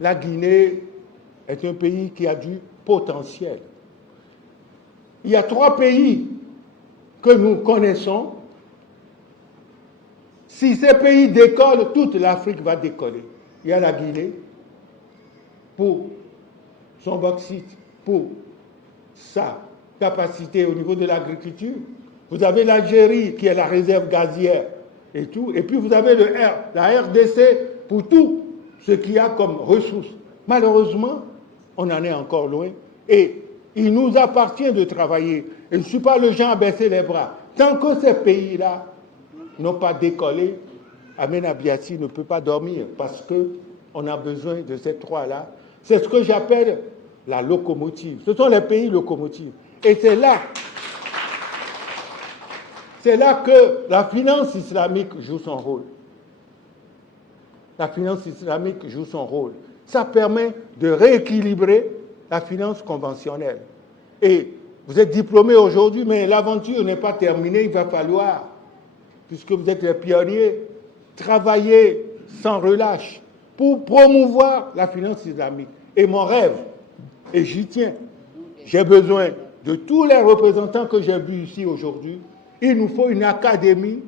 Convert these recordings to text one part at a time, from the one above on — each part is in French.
la Guinée est un pays qui a du potentiel. Il y a 3 pays que nous connaissons. Si ces pays décollent, toute l'Afrique va décoller. Il y a la Guinée pour son bauxite, pour sa capacité au niveau de l'agriculture. Vous avez l'Algérie qui est la réserve gazière et tout. Et puis vous avez la RDC pour tout ce qu'il y a comme ressources. Malheureusement, on en est encore loin. Et il nous appartient de travailler. Et je ne suis pas le genre à baisser les bras. Tant que ces pays-là n'ont pas décollé, Amena Biassi ne peut pas dormir parce qu'on a besoin de ces 3-là. C'est ce que j'appelle la locomotive. Ce sont les pays locomotives. Et c'est là que la finance islamique joue son rôle. La finance islamique joue son rôle. Ça permet de rééquilibrer la finance conventionnelle. Et vous êtes diplômé aujourd'hui, mais l'aventure n'est pas terminée. Il va falloir, puisque vous êtes les pionniers, travailler sans relâche pour promouvoir la finance islamique. Et mon rêve, et j'y tiens, j'ai besoin de tous les représentants que j'ai vus ici aujourd'hui. Il nous faut une académie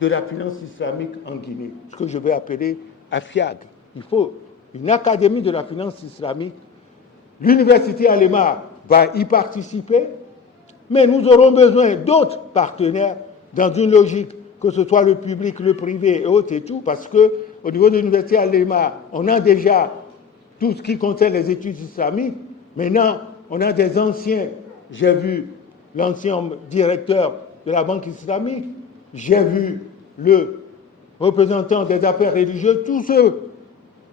de la finance islamique en Guinée, ce que je vais appeler AFIAG. Il faut une académie de la finance islamique. L'université Alémar va y participer, mais nous aurons besoin d'autres partenaires dans une logique, que ce soit le public, le privé et autres et tout, parce qu'au niveau de l'université Alémar, on a déjà tout ce qui concerne les études islamiques. Maintenant, on a des anciens. J'ai vu l'ancien directeur de la Banque islamique, j'ai vu le représentant des affaires religieuses, tous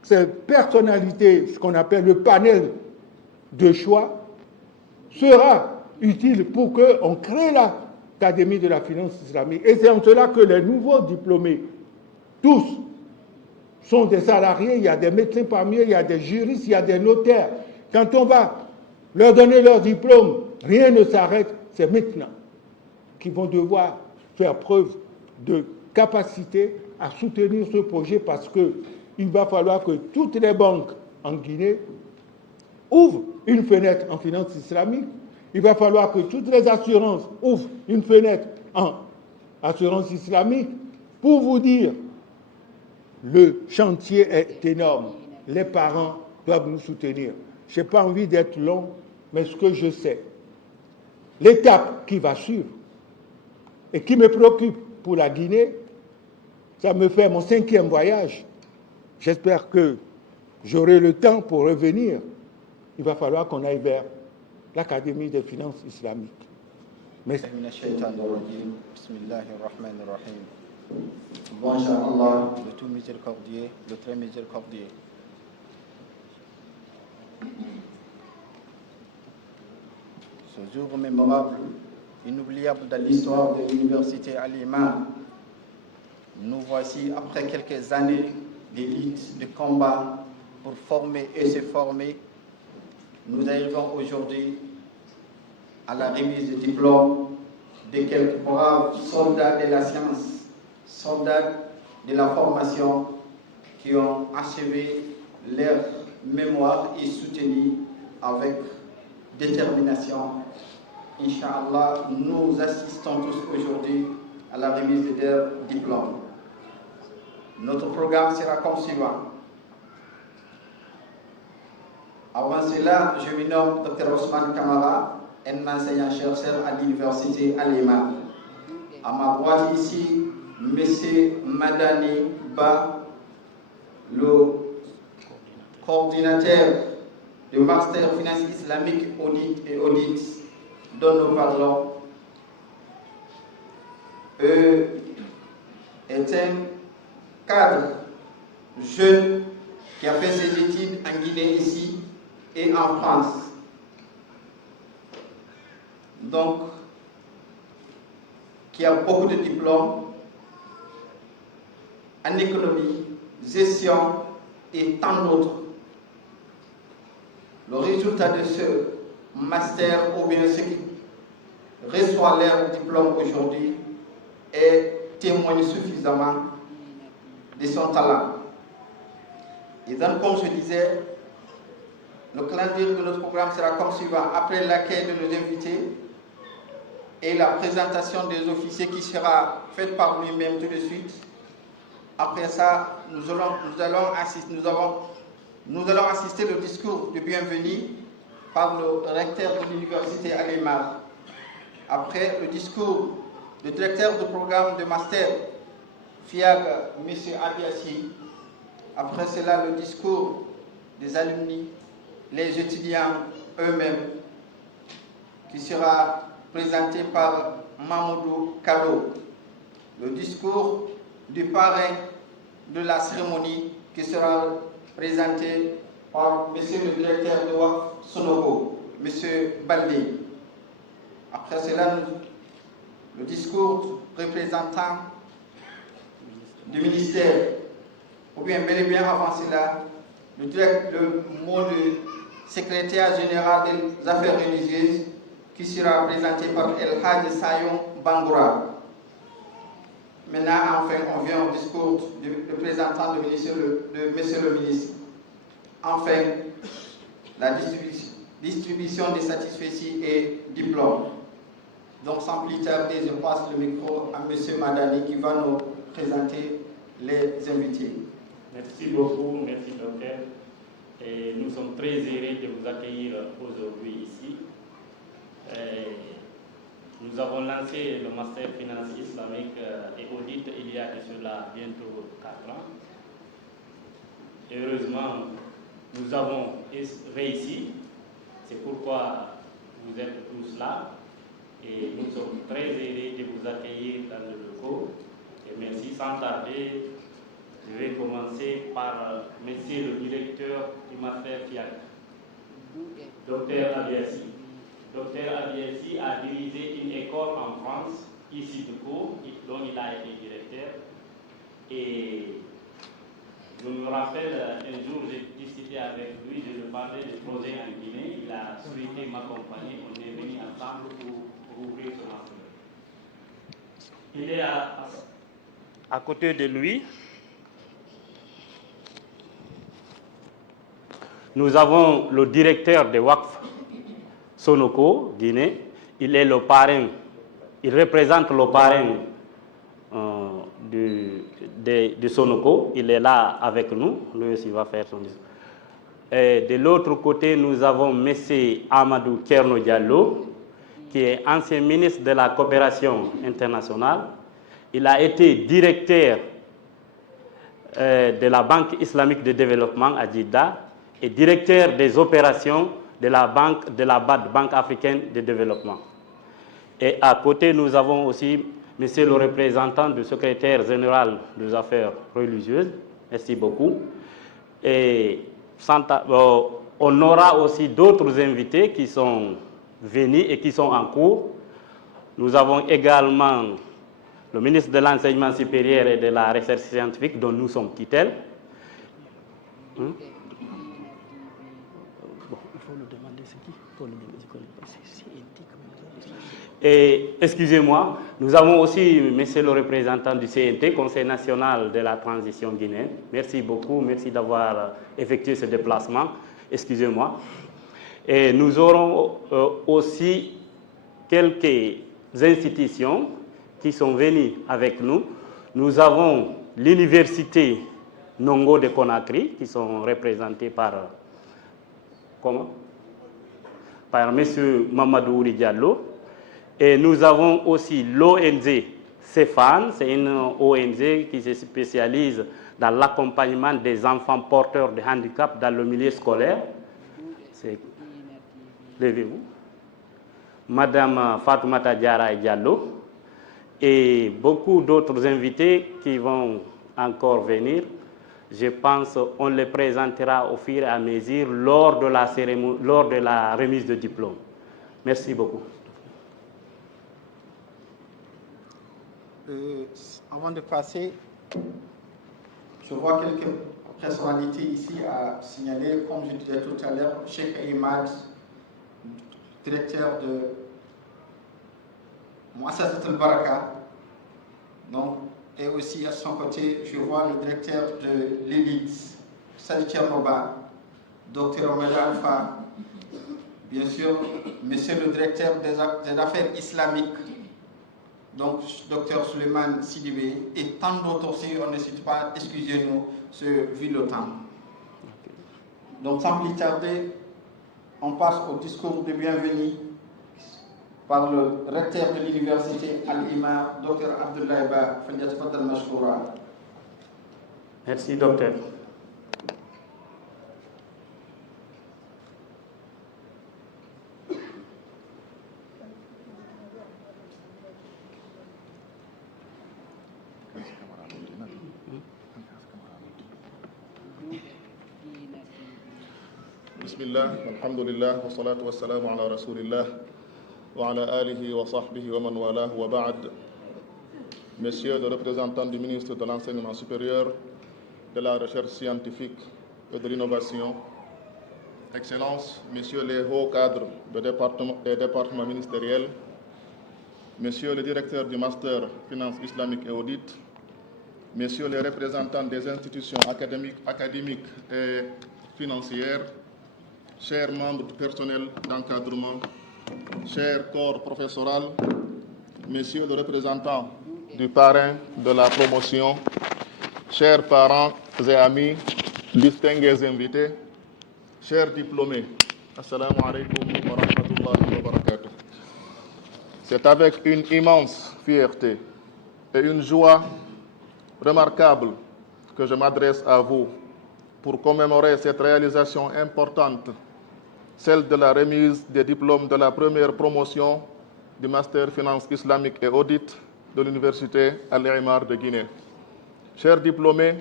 ces personnalités, ce qu'on appelle le panel de choix, sera utile pour qu'on crée l'Académie de la finance islamique. Et c'est en cela que les nouveaux diplômés, tous, sont des salariés, il y a des médecins parmi eux, il y a des juristes, il y a des notaires. Quand on va leur donner leur diplôme, rien ne s'arrête, c'est maintenant qu'ils vont devoir faire preuve de capacité à soutenir ce projet parce qu'il va falloir que toutes les banques en Guinée ouvrent une fenêtre en finance islamique. Il va falloir que toutes les assurances ouvrent une fenêtre en assurance islamique. Pour vous dire, le chantier est énorme. Les parents doivent nous soutenir. Je n'ai pas envie d'être long, mais ce que je sais, l'étape qui va suivre et qui me préoccupe pour la Guinée, ça me fait mon 5e voyage. J'espère que j'aurai le temps pour revenir. Il va falloir qu'on aille vers l'Académie des finances islamiques. Merci. Bonjour Allah, le tout miséricordieux, le très miséricordieux. Ce jour mémorable, inoubliable dans l'histoire de l'université Alémar, nous voici après quelques années de lutte, de combat pour former et se former. Nous arrivons aujourd'hui à la remise de diplôme de quelques braves soldats de la science, soldats de la formation qui ont achevé leur mémoire et soutenu avec détermination. Inch'Allah, nous assistons tous aujourd'hui à la remise de leur diplôme. Notre programme sera comme suivant. Avant cela, je me nomme Dr Ousmane Kamara, un enseignant-chercheur à l'université Alémar. À ma droite ici, M. Madani Ba, le coordinateur du Master Finance Islamique Audit et Audit dont nous parlons. Est un cadre jeune qui a fait ses études en Guinée ici et en France. Donc, qui a beaucoup de diplômes en économie, gestion et tant d'autres. Le résultat de ce master ou bien ce qui reçoit leur diplôme aujourd'hui témoigne suffisamment de son talent. Et donc, comme je disais, le calendrier de notre programme sera comme suivant. Après l'accueil de nos invités et la présentation des officiers qui sera faite par lui-même tout de suite. Après ça, nous allons assister au discours de bienvenue par le recteur de l'université Al-Imam. Après le discours du directeur du programme de master FIAG, M. Abiassi. Après cela, le discours des alumni, les étudiants eux-mêmes, qui sera présenté par Mamoudou Kalo. Le discours du parrain de la cérémonie qui sera présenté par M. le directeur de WAF Sonogo, M. Baldé. Après cela, le discours représentant du ministère, ou bien bel et bien avant cela, le mot du secrétaire général des affaires religieuses qui sera présenté par El Hadj Sayon Bangoura. Maintenant, enfin, on vient au discours du représentant de monsieur le ministre. Enfin, la distribution des satisfecits et diplômes. Donc, sans plus tarder, je passe le micro à monsieur Madani qui va nous présenter les invités. Merci beaucoup, merci docteur. Et nous sommes très heureux de vous accueillir aujourd'hui ici. Nous avons lancé le Master Finance Islamique et Audit il y a de cela bientôt 4 ans. Heureusement, nous avons réussi. C'est pourquoi vous êtes tous là. Et nous sommes très heureux de vous accueillir dans le locaux. Et merci. Sans tarder, je vais commencer par monsieur le directeur du Master FIAC, Dr Abiassi. Dr Abiassi a dirigé une école en France, ici de Pau, dont il a été directeur. Et je me rappelle, un jour, j'ai discuté avec lui, je lui parlais du projet en Guinée. Il a souhaité m'accompagner. On est venus ensemble pour ouvrir ce master. Il est à côté de lui. Nous avons le directeur de WACF Sonoko, Guinée. Il est le parrain, il représente le parrain de Sonoko. Il est là avec nous. Lui aussi va faire son discours. Et de l'autre côté, nous avons M. Amadou Kerno Diallo, qui est ancien ministre de la coopération internationale. Il a été directeur de la Banque islamique de développement à Djidda et directeur des opérations de la BAD, Banque africaine de développement. Et à côté, nous avons aussi monsieur le représentant du secrétaire général des affaires religieuses. Merci beaucoup. Et on aura aussi d'autres invités qui sont venus et qui sont en cours. Nous avons également le ministre de l'Enseignement supérieur et de la Recherche scientifique, dont nous sommes tutelles. Et, excusez-moi, nous avons aussi monsieur le représentant du CNT, Conseil national de la transition guinéenne. Merci beaucoup, merci d'avoir effectué ce déplacement. Excusez-moi. Et nous aurons aussi quelques institutions qui sont venues avec nous. Nous avons l'université Nongo de Conakry, qui sont représentées par M. Mamadou Ouri Diallo. Et nous avons aussi l'ONG CEFAN, c'est une ONG qui se spécialise dans l'accompagnement des enfants porteurs de handicap dans le milieu scolaire. Levez-vous. Madame Fatoumata Diarra Diallo et beaucoup d'autres invités qui vont encore venir. Je pense qu'on les présentera au fur et à mesure lors de la cérémonie, lors de la remise de diplôme. Merci beaucoup. Avant de passer, je vois quelques personnalités ici à signaler. Comme je disais tout à l'heure, Cheikh Imad, directeur de Mouassasat al-Baraka. Donc, et aussi à son côté, je vois le directeur de l'élite, Thierno, Dr Omed Alpha, bien sûr, Monsieur le directeur des affaires islamiques, donc Dr Suleiman Sidibé, et tant d'autres aussi, on ne cite pas, excusez-nous, vu le temps. Donc sans plus tarder, on passe au discours de bienvenue par le recteur de l'université Al-Imam, Dr Abdoulaye Ba, Fadjat Mashkoura. Merci, docteur. Bismillah, alhamdulillah, wa salatu wa salamu ala rasulillah, wa ala alihi wa sahbihi wa man walah wa ba'd. Messieurs les représentants du ministre de l'Enseignement supérieur, de la Recherche scientifique et de l'Innovation, Excellences, Messieurs les hauts cadres des départements ministériels, Messieurs les directeurs du Master Finance islamique et Audit, Messieurs les représentants des institutions académiques et financières, chers membres du personnel d'encadrement, chers corps professoral, Messieurs les représentants du parrain de la promotion, chers parents et amis, distingués invités, chers diplômés, assalamu alaikum wa rahmatullahi wa barakatuh. C'est avec une immense fierté et une joie remarquable que je m'adresse à vous pour commémorer cette réalisation importante, celle de la remise des diplômes de la première promotion du Master Finance islamique et Audit de l'Université Al-Imar de Guinée. Chers diplômés,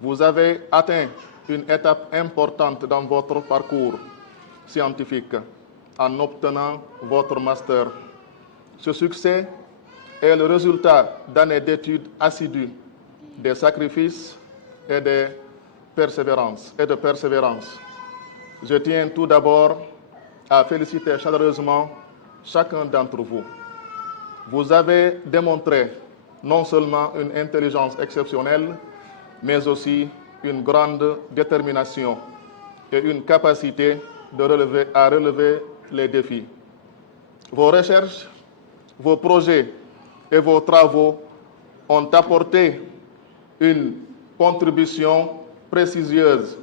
vous avez atteint une étape importante dans votre parcours scientifique en obtenant votre master. Ce succès est le résultat d'années d'études assidues, des sacrifices et de persévérance. Je tiens tout d'abord à féliciter chaleureusement chacun d'entre vous. Vous avez démontré non seulement une intelligence exceptionnelle, mais aussi une grande détermination et une capacité à relever les défis. Vos recherches, vos projets et vos travaux ont apporté une contribution précieuse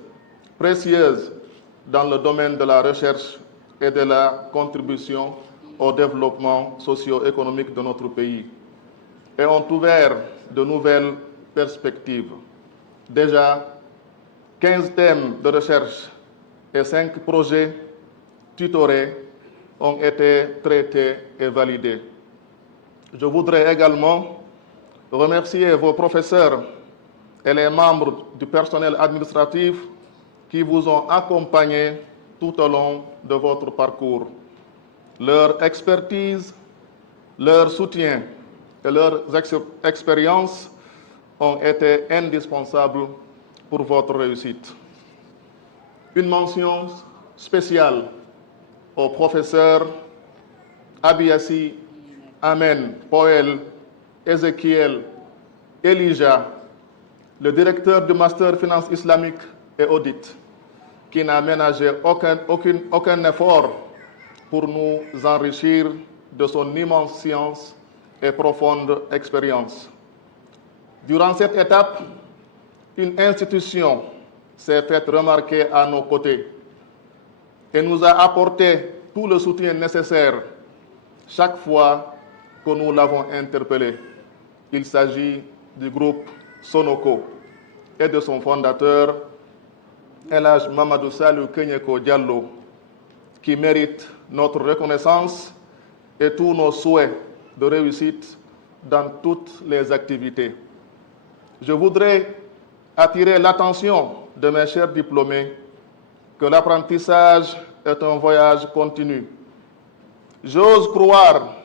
dans le domaine de la recherche et de la contribution au développement socio-économique de notre pays et ont ouvert de nouvelles perspectives. Déjà, 15 thèmes de recherche et 5 projets tutorés ont été traités et validés. Je voudrais également remercier vos professeurs et les membres du personnel administratif qui vous ont accompagnés tout au long de votre parcours. Leur expertise, leur soutien et leurs expériences ont été indispensables pour votre réussite. Une mention spéciale aux professeurs Abiassi, Amen, Poel, Ézéchiel, Elijah, le directeur du Master Finance islamique et Audit, qui n'a ménagé aucun effort pour nous enrichir de son immense science et profonde expérience. Durant cette étape, une institution s'est faite remarquer à nos côtés et nous a apporté tout le soutien nécessaire chaque fois que nous l'avons interpellé. Il s'agit du groupe Sonoko et de son fondateur, El Hadj Mamadou Salou Kenyeko Diallo, qui mérite notre reconnaissance et tous nos souhaits de réussite dans toutes les activités. Je voudrais attirer l'attention de mes chers diplômés que l'apprentissage est un voyage continu. J'ose croire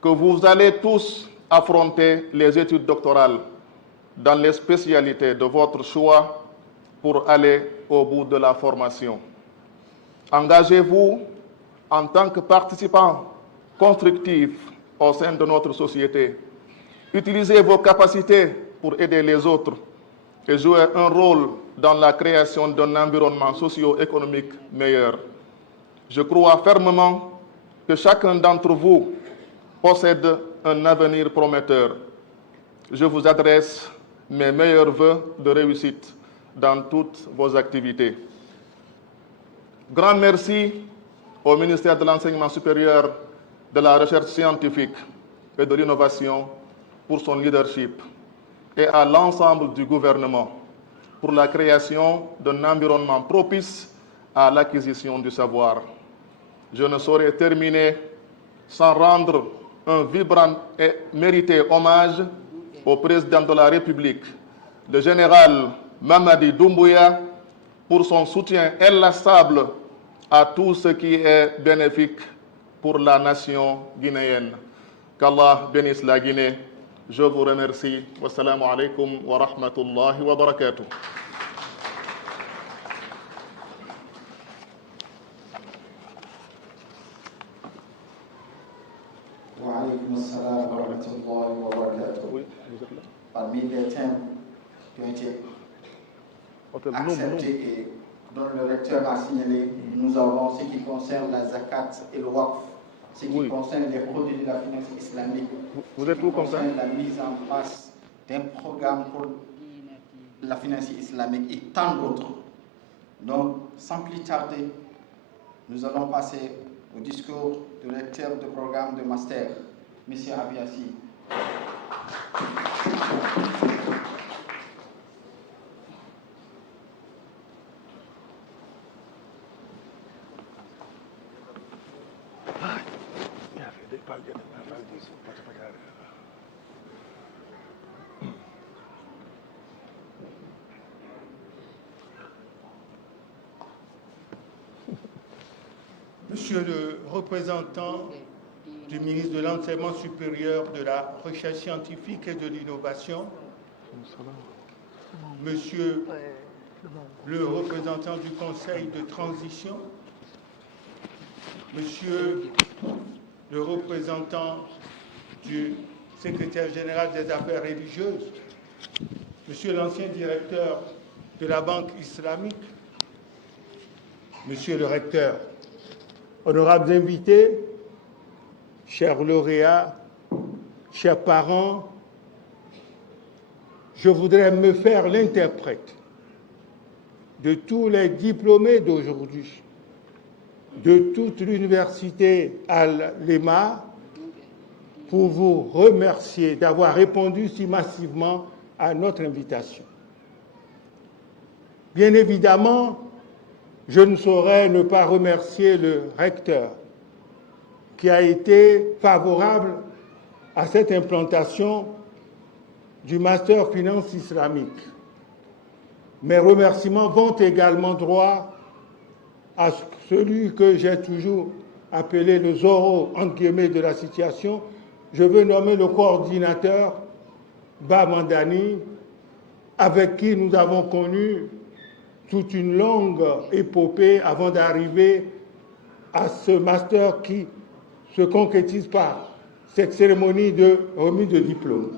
que vous allez tous affronter les études doctorales dans les spécialités de votre choix pour aller au bout de la formation. Engagez-vous en tant que participants constructifs au sein de notre société. Utilisez vos capacités pour aider les autres et jouer un rôle dans la création d'un environnement socio-économique meilleur. Je crois fermement que chacun d'entre vous possède un avenir prometteur. Je vous adresse mes meilleurs vœux de réussite dans toutes vos activités. Grand merci au ministère de l'Enseignement supérieur, de la Recherche scientifique et de l'Innovation pour son leadership et à l'ensemble du gouvernement pour la création d'un environnement propice à l'acquisition du savoir. Je ne saurais terminer sans rendre un vibrant et mérité hommage au président de la République, le général Mamadi Doumbouya, pour son soutien inlassable à tout ce qui est bénéfique pour la nation guinéenne. Qu'Allah bénisse la Guinée. Je vous remercie. Wassalamu alaikum wa rahmatullahi wa barakatuh. Wa alaykum assalam wa rahmatullahi wa barakatuh. Parmi les thèmes qui ont été acceptés et dont le recteur a signalé, nous avons ce qui concerne la zakat et le waqf, ce qui concerne les produits de la finance islamique, Vous êtes où comme ça? la mise en place d'un programme pour la finance islamique et tant d'autres. Donc, sans plus tarder, nous allons passer au discours du recteur du programme de master, M. Abiassi. Monsieur le représentant du ministre de l'Enseignement supérieur, de la Recherche scientifique et de l'Innovation, Monsieur le représentant du Conseil de transition, Monsieur le représentant du secrétaire général des affaires religieuses, Monsieur l'ancien directeur de la Banque islamique, Monsieur le recteur, honorables invités, chers lauréats, chers parents, je voudrais me faire l'interprète de tous les diplômés d'aujourd'hui, de toute l'université Al-Lema, pour vous remercier d'avoir répondu si massivement à notre invitation. Bien évidemment, je ne saurais ne pas remercier le recteur qui a été favorable à cette implantation du Master Finance islamique. Mes remerciements vont également droit à celui que j'ai toujours appelé le Zorro, entre guillemets, de la situation. Je veux nommer le coordinateur Ba Mandani, avec qui nous avons connu toute une longue épopée avant d'arriver à ce master qui se concrétise par cette cérémonie de remise de diplôme.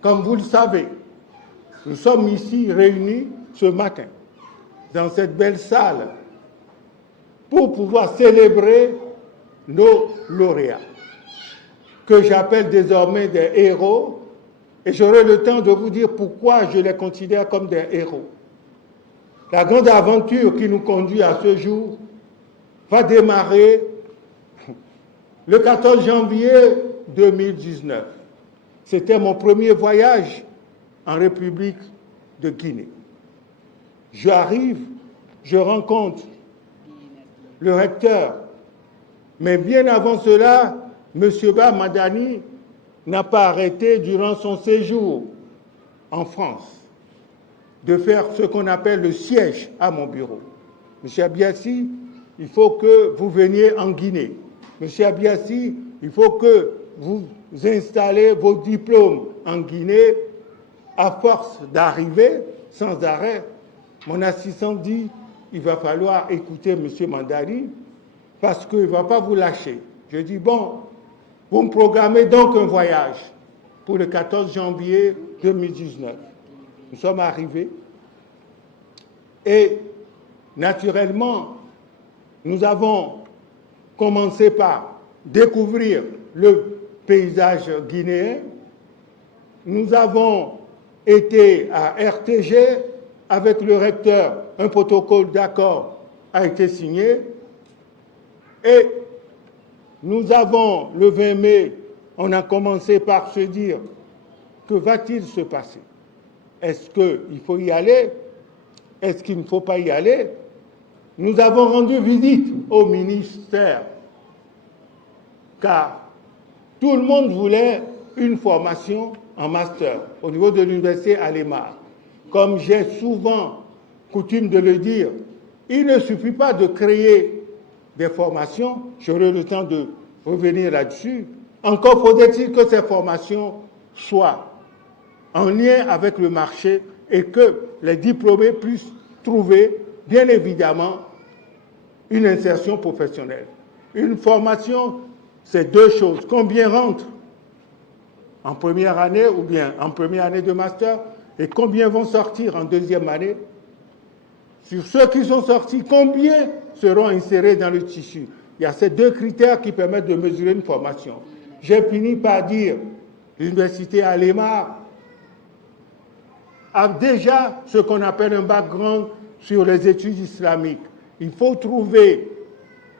Comme vous le savez, nous sommes ici réunis ce matin dans cette belle salle pour pouvoir célébrer nos lauréats, que j'appelle désormais des héros, et j'aurai le temps de vous dire pourquoi je les considère comme des héros. La grande aventure qui nous conduit à ce jour va démarrer le 14 janvier 2019. C'était mon premier voyage en République de Guinée. J'arrive, je rencontre le recteur, mais bien avant cela, M. Ba Mandani n'a pas arrêté durant son séjour en France de faire ce qu'on appelle le siège à mon bureau. M. Abiassi, il faut que vous veniez en Guinée. M. Abiassi, il faut que vous installez vos diplômes en Guinée. À force d'arriver sans arrêt, mon assistant dit, il va falloir écouter M. Mandani parce qu'il ne va pas vous lâcher. Je dis, bon, vous me programmez donc un voyage pour le 14 janvier 2019. nous sommes arrivés et naturellement, nous avons commencé par découvrir le paysage guinéen. Nous avons été à RTG avec le recteur, un protocole d'accord a été signé et nous avons, le 20 mai, on a commencé par se dire que va-t-il se passer? Est-ce qu'il faut y aller? Est-ce qu'il ne faut pas y aller? Nous avons rendu visite au ministère car tout le monde voulait une formation en master au niveau de l'université Alémar. Comme j'ai souvent coutume de le dire, il ne suffit pas de créer des formations, j'aurai le temps de revenir là-dessus, encore faudrait-il que ces formations soient en lien avec le marché et que les diplômés puissent trouver, bien évidemment, une insertion professionnelle. Une formation, c'est deux choses. Combien rentrent en première année ou bien en première année de master et combien vont sortir en deuxième année? Sur ceux qui sont sortis, combien seront insérés dans le tissu? Il y a ces deux critères qui permettent de mesurer une formation. J'ai fini par dire, l'université Alémar a déjà ce qu'on appelle un background sur les études islamiques. Il faut trouver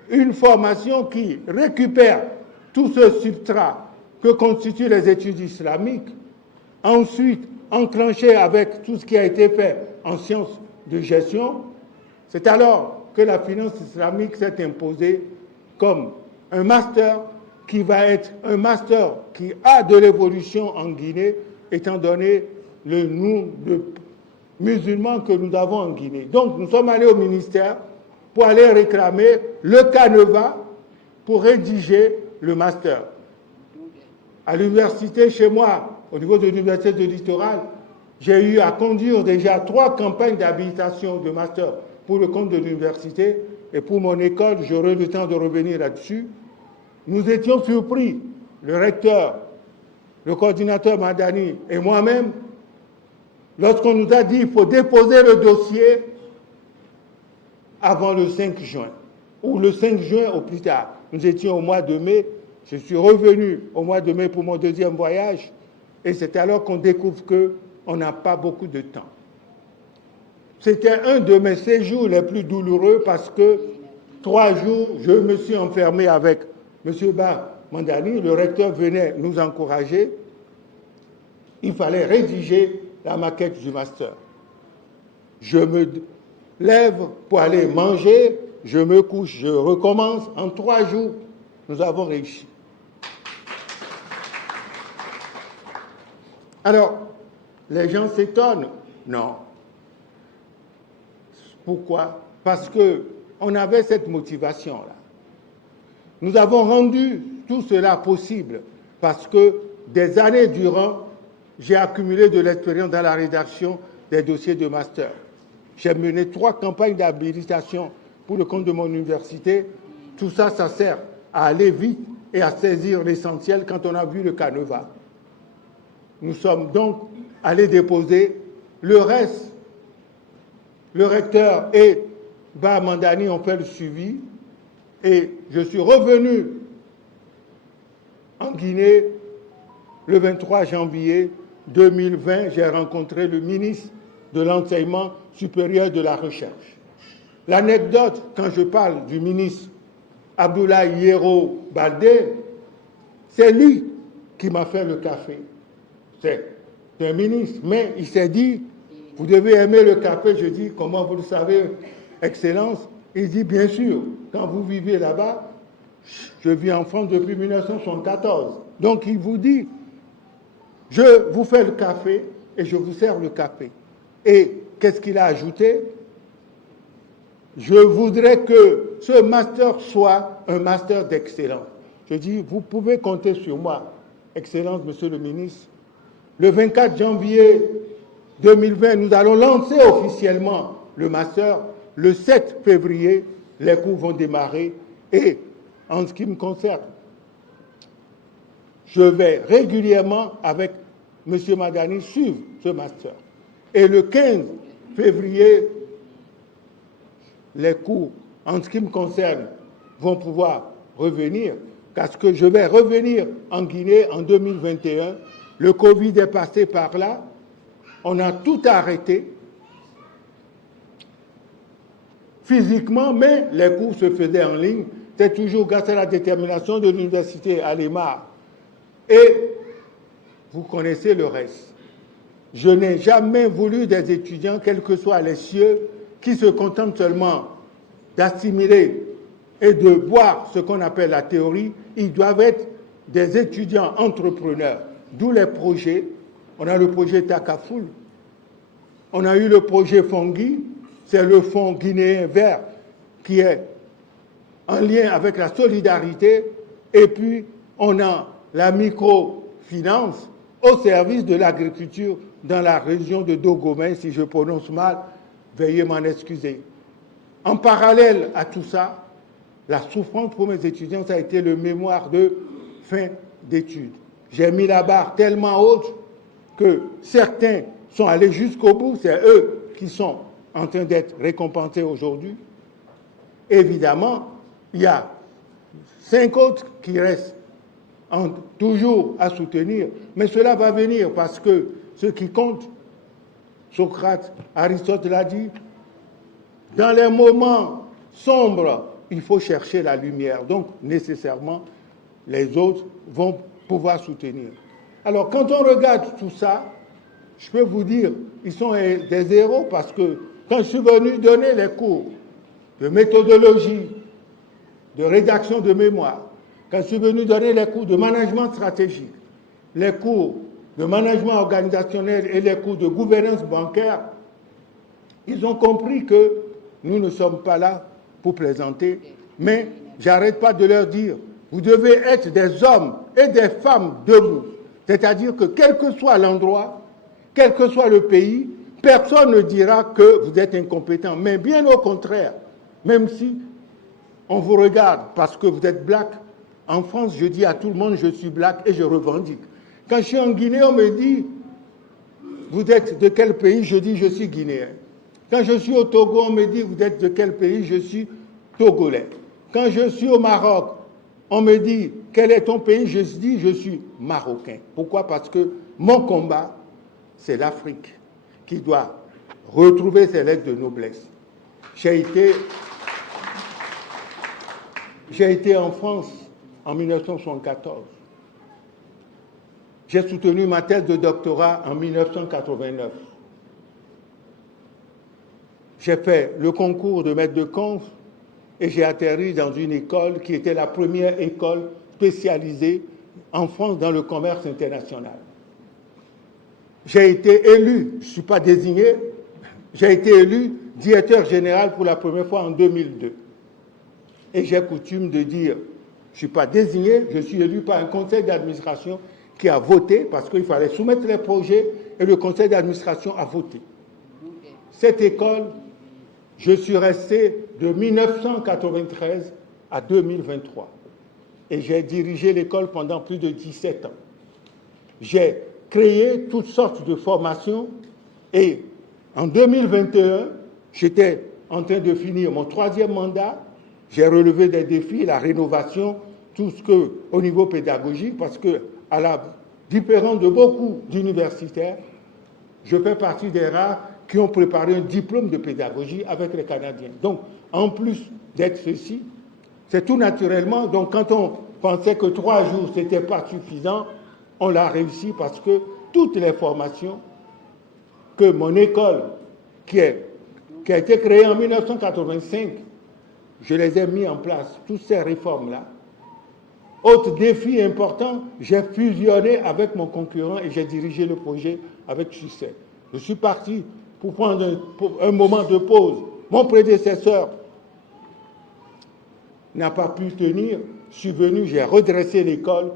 une formation qui récupère tout ce substrat que constituent les études islamiques, ensuite enclencher avec tout ce qui a été fait en sciences de gestion. C'est alors que la finance islamique s'est imposée comme un master qui va être un master qui a de l'évolution en Guinée, étant donné le nombre de musulmans que nous avons en Guinée. Donc nous sommes allés au ministère pour aller réclamer le canevas pour rédiger le master. À l'université, chez moi, au niveau de l'université de Littoral, j'ai eu à conduire déjà 3 campagnes d'habilitation de master pour le compte de l'université et pour mon école, j'aurai le temps de revenir là-dessus. Nous étions surpris, le recteur, le coordinateur Madani et moi-même, lorsqu'on nous a dit qu'il faut déposer le dossier avant le 5 juin, ou le 5 juin au plus tard. Nous étions au mois de mai, je suis revenu au mois de mai pour mon deuxième voyage, et c'est alors qu'on découvre qu'on n'a pas beaucoup de temps. C'était un de mes séjours les plus douloureux parce que 3 jours, je me suis enfermé avec M. Ba Mandani, le recteur venait nous encourager. Il fallait rédiger la maquette du master. Je me lève pour aller manger, je me couche, je recommence. En 3 jours, nous avons réussi. Alors, les gens s'étonnent. Non. Pourquoi? Parce qu'on avait cette motivation-là. Nous avons rendu tout cela possible parce que des années durant, j'ai accumulé de l'expérience dans la rédaction des dossiers de master. J'ai mené 3 campagnes d'habilitation pour le compte de mon université. Tout ça, ça sert à aller vite et à saisir l'essentiel quand on a vu le canevas. Nous sommes donc allés déposer le reste. Le recteur et Ba Mandani ont fait le suivi et je suis revenu en Guinée le 23 janvier 2020. J'ai rencontré le ministre de l'Enseignement supérieur et de la Recherche. L'anecdote, quand je parle du ministre Abdoulaye Yero Baldé, c'est lui qui m'a fait le café. C'est un ministre, mais il s'est dit, vous devez aimer le café. Je dis, comment vous le savez, Excellence? Il dit, bien sûr, quand vous vivez là-bas, je vis en France depuis 1974. Donc il vous dit, je vous fais le café et je vous sers le café. Et qu'est-ce qu'il a ajouté? Je voudrais que ce master soit un master d'excellence. Je dis, vous pouvez compter sur moi, Excellence, Monsieur le ministre. Le 24 janvier 2020, nous allons lancer officiellement le master. Le 7 février, les cours vont démarrer. Et en ce qui me concerne, je vais régulièrement avec M. Madani suivre ce master. Et le 15 février, les cours, en ce qui me concerne, vont pouvoir revenir, parce que je vais revenir en Guinée en 2021. Le Covid est passé par là. On a tout arrêté physiquement, mais les cours se faisaient en ligne. C'est toujours grâce à la détermination de l'université Alémar. Et vous connaissez le reste. Je n'ai jamais voulu des étudiants, quels que soient les cieux, qui se contentent seulement d'assimiler et de voir ce qu'on appelle la théorie. Ils doivent être des étudiants entrepreneurs. D'où les projets. On a le projet Takaful. On a eu le projet Fongi. C'est le Fonds guinéen vert qui est en lien avec la solidarité. Et puis, on a la microfinance au service de l'agriculture dans la région de Dogomey. Si je prononce mal, veuillez m'en excuser. En parallèle à tout ça, la souffrance pour mes étudiants, ça a été le mémoire de fin d'études. J'ai mis la barre tellement haute que certains sont allés jusqu'au bout. C'est eux qui sont en train d'être récompensés aujourd'hui. Évidemment, il y a 5 autres qui restent toujours à soutenir. Mais cela va venir parce que ce qui compte, Socrate, Aristote l'a dit, dans les moments sombres, il faut chercher la lumière. Donc, nécessairement, les autres vont pouvoir soutenir. Alors, quand on regarde tout ça, je peux vous dire, ils sont des héros parce que quand je suis venu donner les cours de méthodologie, de rédaction de mémoire, quand je suis venu donner les cours de management stratégique, les cours de management organisationnel et les cours de gouvernance bancaire, ils ont compris que nous ne sommes pas là pour plaisanter, mais j'arrête pas de leur dire, vous devez être des hommes et des femmes debout. C'est-à-dire que quel que soit l'endroit, quel que soit le pays, personne ne dira que vous êtes incompétent. Mais bien au contraire, même si on vous regarde parce que vous êtes black, en France, je dis à tout le monde, je suis black et je revendique. Quand je suis en Guinée, on me dit, vous êtes de quel pays? Je dis, je suis guinéen. Quand je suis au Togo, on me dit, vous êtes de quel pays? Je suis togolais. Quand je suis au Maroc, on me dit, quel est ton pays? Je dis, je suis marocain. Pourquoi? Parce que mon combat, c'est l'Afrique qui doit retrouver ses lettres de noblesse. J'ai été en France en 1974. J'ai soutenu ma thèse de doctorat en 1989. J'ai fait le concours de maître de conf et j'ai atterri dans une école qui était la première école spécialisée en France dans le commerce international. J'ai été élu, je ne suis pas désigné, j'ai été élu directeur général pour la première fois en 2002. Et j'ai coutume de dire, je ne suis pas désigné, je suis élu par un conseil d'administration qui a voté, parce qu'il fallait soumettre les projets, et le conseil d'administration a voté. Cette école, je suis resté de 1993 à 2023. Et j'ai dirigé l'école pendant plus de 17 ans. J'ai créé toutes sortes de formations, et en 2021, j'étais en train de finir mon 3e mandat. J'ai relevé des défis, la rénovation, tout ce que, au niveau pédagogique, parce que, à la différence de beaucoup d'universitaires, je fais partie des rares qui ont préparé un diplôme de pédagogie avec les Canadiens. Donc, en plus d'être ceci, c'est tout naturellement. Donc, quand on pensait que 3 jours, c'était pas suffisant, on l'a réussi parce que toutes les formations que mon école, qui a été créée en 1985, je les ai mis en place, toutes ces réformes-là. Autre défi important, j'ai fusionné avec mon concurrent et j'ai dirigé le projet avec succès. Je suis parti pour prendre un moment de pause. Mon prédécesseur n'a pas pu tenir. Je suis venu, j'ai redressé l'école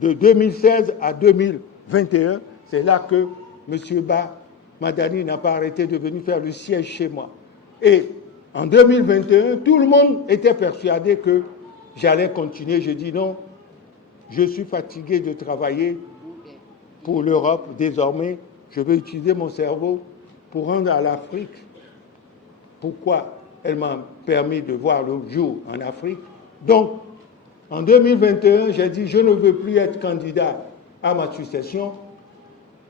de 2016 à 2021. C'est là que M. Madani n'a pas arrêté de venir faire le siège chez moi. Et en 2021, tout le monde était persuadé que j'allais continuer. Je dis non, je suis fatigué de travailler pour l'Europe. Désormais, je vais utiliser mon cerveau pour rendre à l'Afrique, pourquoi elle m'a permis de voir le jour en Afrique. Donc, en 2021, j'ai dit, je ne veux plus être candidat à ma succession.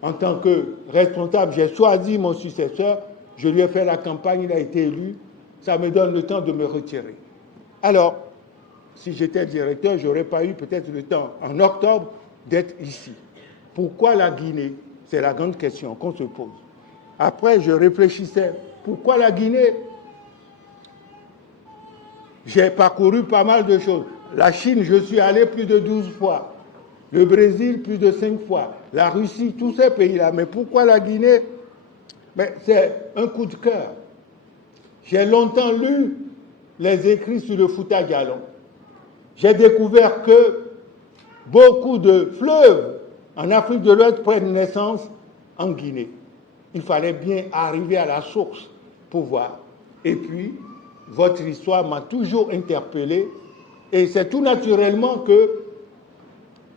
En tant que responsable, j'ai choisi mon successeur, je lui ai fait la campagne, il a été élu, ça me donne le temps de me retirer. Alors, si j'étais directeur, je n'aurais pas eu peut-être le temps, en octobre, d'être ici. Pourquoi la Guinée? C'est la grande question qu'on se pose. Après, je réfléchissais, pourquoi la Guinée? J'ai parcouru pas mal de choses. La Chine, je suis allé plus de 12 fois. Le Brésil, plus de 5 fois. La Russie, tous ces pays-là. Mais pourquoi la Guinée? Mais c'est un coup de cœur. J'ai longtemps lu les écrits sur le Fouta Djallon. J'ai découvert que beaucoup de fleuves en Afrique de l'Ouest prennent naissance en Guinée. Il fallait bien arriver à la source pour voir. Et puis, votre histoire m'a toujours interpellé. Et c'est tout naturellement que,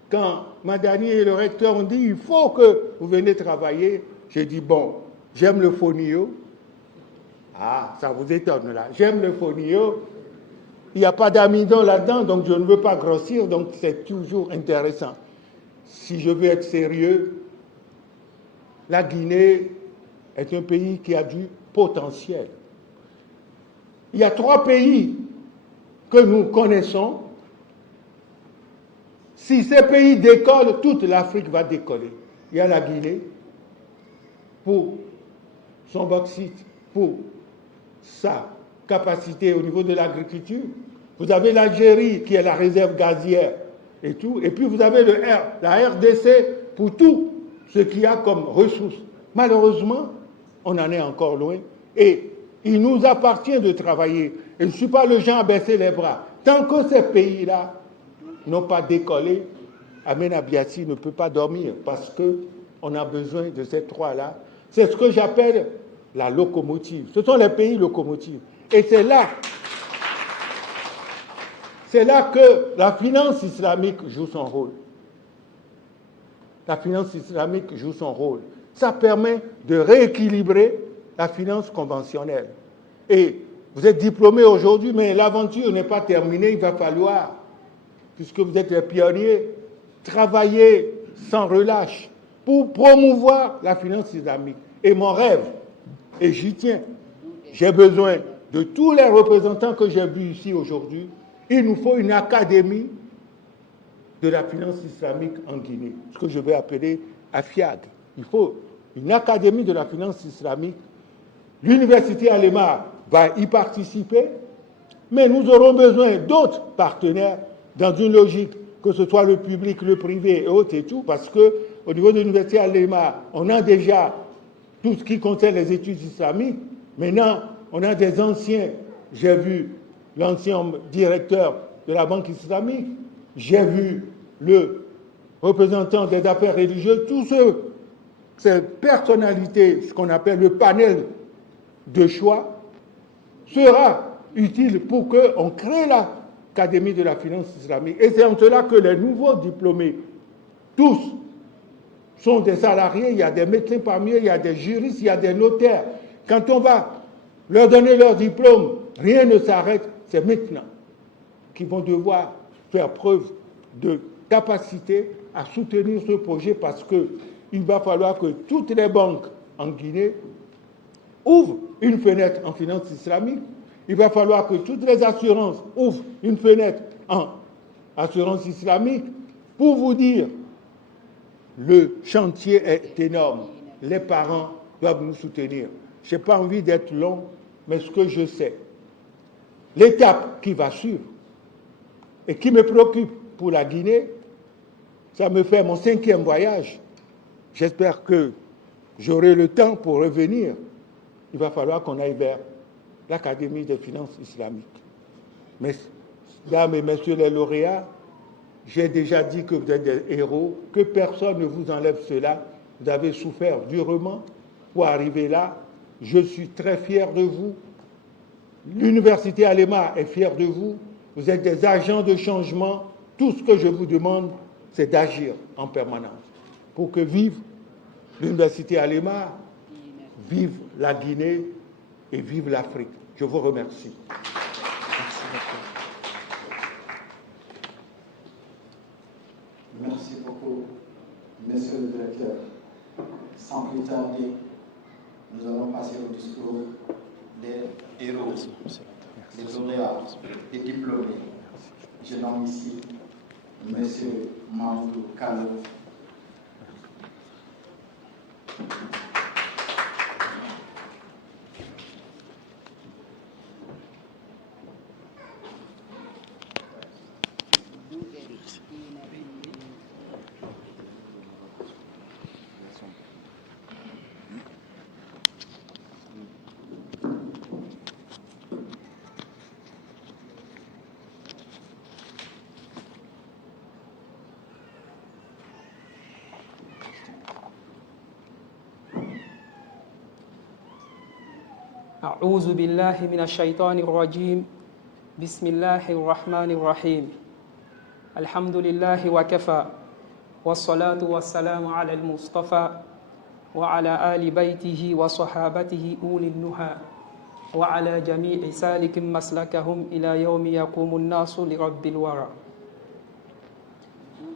quand Madani et le recteur ont dit il faut que vous venez travailler, j'ai dit bon, j'aime le fonio. Ah, ça vous étonne là. J'aime le fonio. Il n'y a pas d'amidon là-dedans, donc je ne veux pas grossir, donc c'est toujours intéressant. Si je veux être sérieux, la Guinée est un pays qui a du potentiel. Il y a 3 pays que nous connaissons. Si ces pays décollent, toute l'Afrique va décoller. Il y a la Guinée pour son bauxite, pour sa capacité au niveau de l'agriculture. Vous avez l'Algérie qui est la réserve gazière et tout. Et puis vous avez la RDC pour tout ce qu'il y a comme ressources. Malheureusement, on en est encore loin. Et il nous appartient de travailler. Et je ne suis pas le genre à baisser les bras. Tant que ces pays-là n'ont pas décollé, Amen Abiati ne peut pas dormir parce qu'on a besoin de ces 3-là. C'est ce que j'appelle la locomotive. Ce sont les pays locomotives. Et c'est là que la finance islamique joue son rôle. La finance islamique joue son rôle. Ça permet de rééquilibrer la finance conventionnelle. Et vous êtes diplômé aujourd'hui, mais l'aventure n'est pas terminée. Il va falloir, puisque vous êtes les pionniers, travailler sans relâche pour promouvoir la finance islamique. Et mon rêve, et j'y tiens, j'ai besoin de tous les représentants que j'ai vus ici aujourd'hui. Il nous faut une académie de la finance islamique en Guinée, ce que je vais appeler AFIAG. Il faut une académie de la finance islamique. L'université Alémar va y participer, mais nous aurons besoin d'autres partenaires dans une logique, que ce soit le public, le privé et autres et tout, parce qu'au niveau de l'université Alémar, on a déjà tout ce qui concerne les études islamiques. Maintenant, on a des anciens. J'ai vu l'ancien directeur de la Banque islamique, j'ai vu le représentant des affaires religieuses, tous ces personnalités, ce qu'on appelle le panel de choix, sera utile pour qu'on crée l'Académie de la finance islamique. Et c'est en cela que les nouveaux diplômés, tous, sont des salariés, il y a des médecins parmi eux, il y a des juristes, il y a des notaires. Quand on va leur donner leur diplôme, rien ne s'arrête, c'est maintenant qu'ils vont devoir faire preuve de capacité à soutenir ce projet parce qu'il va falloir que toutes les banques en Guinée ouvrent une fenêtre en finance islamique. Il va falloir que toutes les assurances ouvrent une fenêtre en assurance islamique. Pour vous dire, le chantier est énorme. Les parents doivent nous soutenir. Je n'ai pas envie d'être long, mais ce que je sais, l'étape qui va suivre et qui me préoccupe pour la Guinée, ça me fait mon 5e voyage. J'espère que j'aurai le temps pour revenir. Il va falloir qu'on aille vers l'Académie des finances islamiques. Mesdames et messieurs les lauréats, j'ai déjà dit que vous êtes des héros, que personne ne vous enlève cela. Vous avez souffert durement pour arriver là. Je suis très fier de vous. L'Université Alémar est fière de vous. Vous êtes des agents de changement. Tout ce que je vous demande, c'est d'agir en permanence pour que vive l'Université Alémar, Vive la Guinée et vive l'Afrique. Je vous remercie. Merci beaucoup. Merci beaucoup, Monsieur le Directeur. Sans plus tarder, nous allons passer au discours des héros, des lauréats, des diplômés. Je nomme ici Monsieur Mamadou Kalou. أعوذ بالله من الشيطان الرجيم بسم الله الرحمن الرحيم الحمد لله وكفى والصلاة والسلام على المصطفى وعلى آل بيته وصحابته أولي النهى وعلى جميع سالك مسلكهم إلى يوم يقوم الناس لرب الورى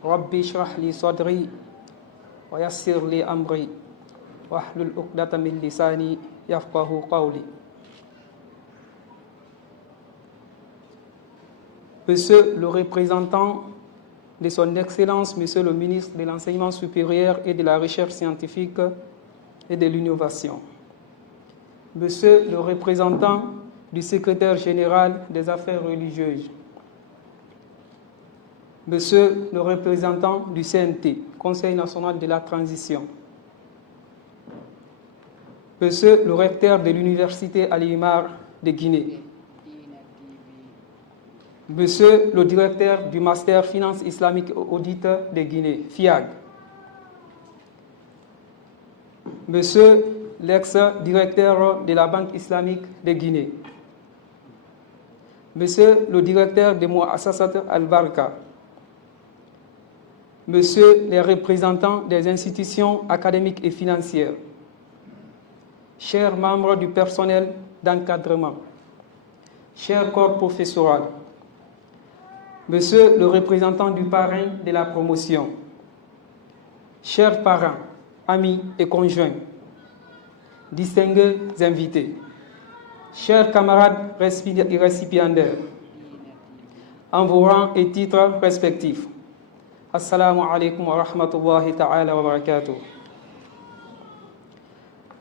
رب اشرح لي صدري ويسر لي أمري واحلل عقدة من لساني يفقه قولي. Monsieur le représentant de son Excellence, Monsieur le ministre de l'Enseignement supérieur et de la Recherche scientifique et de l'Innovation, Monsieur le représentant du secrétaire général des Affaires religieuses, Monsieur le représentant du CNT, Conseil national de la transition, Monsieur le recteur de l'Université Al-Imar de Guinée, Monsieur le directeur du Master Finance Islamique Audit de Guinée, FIAG, Monsieur l'ex-directeur de la Banque islamique de Guinée, Monsieur le directeur de Mouassasat Al-Barka, Monsieur les représentants des institutions académiques et financières, chers membres du personnel d'encadrement, chers corps professoral, Monsieur le représentant du parrain de la promotion, chers parents, amis et conjoints, distingués invités, chers camarades récipiendaires, en vos rangs et titres respectifs, Assalamu alaikum wa rahmatullahi ta'ala wa barakatuh.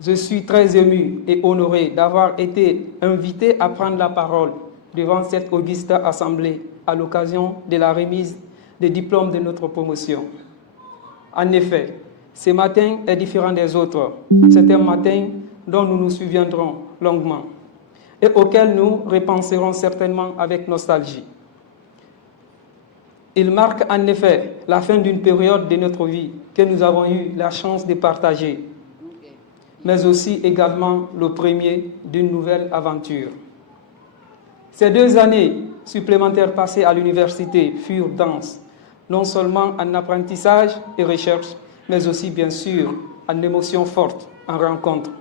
Je suis très ému et honoré d'avoir été invité à prendre la parole devant cette auguste assemblée à l'occasion de la remise des diplômes de notre promotion. En effet, ce matin est différent des autres. C'est un matin dont nous nous souviendrons longuement et auquel nous repenserons certainement avec nostalgie. Il marque en effet la fin d'une période de notre vie que nous avons eu la chance de partager, mais aussi également le premier d'une nouvelle aventure. Ces 2 années supplémentaires passées à l'université furent denses, non seulement en apprentissage et recherche, mais aussi bien sûr en émotions fortes, en rencontres.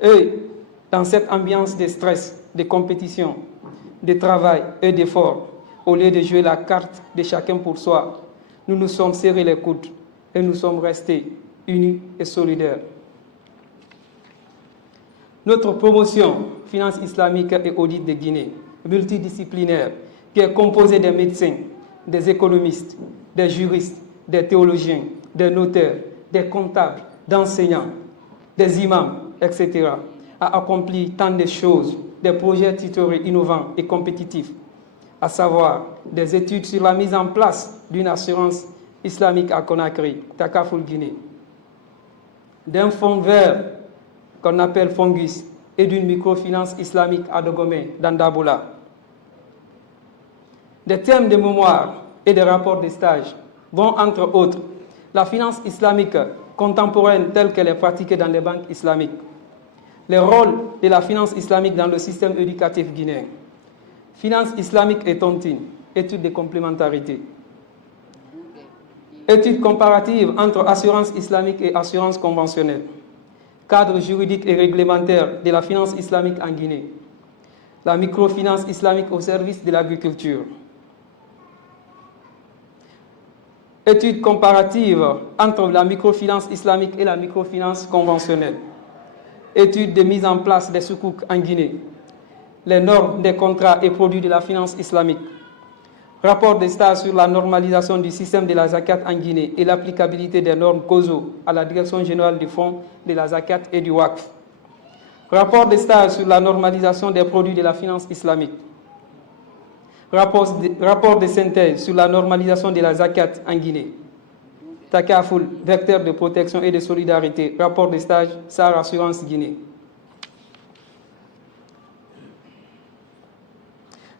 Et dans cette ambiance de stress, de compétition, de travail et d'effort, au lieu de jouer la carte de chacun pour soi, nous nous sommes serrés les coudes et nous sommes restés unis et solidaires. Notre promotion Finance islamique et audit de Guinée, multidisciplinaire, qui est composée des médecins, des économistes, des juristes, des théologiens, des notaires, des comptables, d'enseignants, des imams, etc., a accompli tant de choses, des projets titrés innovants et compétitifs, à savoir des études sur la mise en place d'une assurance islamique à Conakry, Takaful Guinée, d'un fonds vert qu'on appelle Fongus et d'une microfinance islamique à Dogomé, dans Daboula. Des thèmes de mémoire et des rapports de stage vont, entre autres, la finance islamique contemporaine telle qu'elle est pratiquée dans les banques islamiques, les rôles de la finance islamique dans le système éducatif guinéen, finance islamique et tontine, études de complémentarité, études comparatives entre assurance islamique et assurance conventionnelle, cadre juridique et réglementaire de la finance islamique en Guinée, la microfinance islamique au service de l'agriculture, études comparatives entre la microfinance islamique et la microfinance conventionnelle, études de mise en place des soukouk en Guinée, les normes des contrats et produits de la finance islamique, rapport de stage sur la normalisation du système de la zakat en Guinée et l'applicabilité des normes COSO à la Direction générale du fonds de la zakat et du WACF, rapport de stage sur la normalisation des produits de la finance islamique, rapport de synthèse sur la normalisation de la zakat en Guinée, Takaful, vecteur de protection et de solidarité, rapport de stage SAR Assurance Guinée.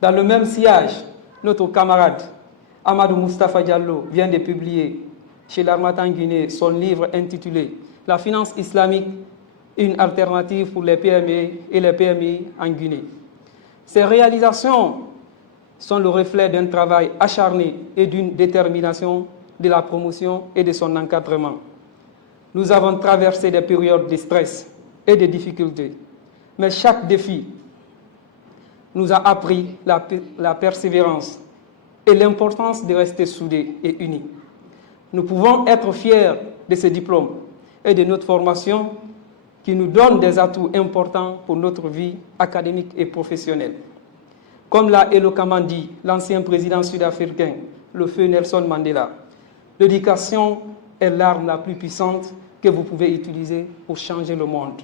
Dans le même sillage, notre camarade Amadou Moustapha Diallo vient de publier chez l'Harmattan Guinée son livre intitulé « La finance islamique, une alternative pour les PME et les PMI en Guinée ». Ces réalisations sont le reflet d'un travail acharné et d'une détermination de la promotion et de son encadrement. Nous avons traversé des périodes de stress et de difficultés, mais chaque défi nous a appris la persévérance et l'importance de rester soudés et unis. Nous pouvons être fiers de ces diplômes et de notre formation qui nous donnent des atouts importants pour notre vie académique et professionnelle. Comme l'a éloquemment dit l'ancien président sud-africain, le feu Nelson Mandela, l'éducation est l'arme la plus puissante que vous pouvez utiliser pour changer le monde.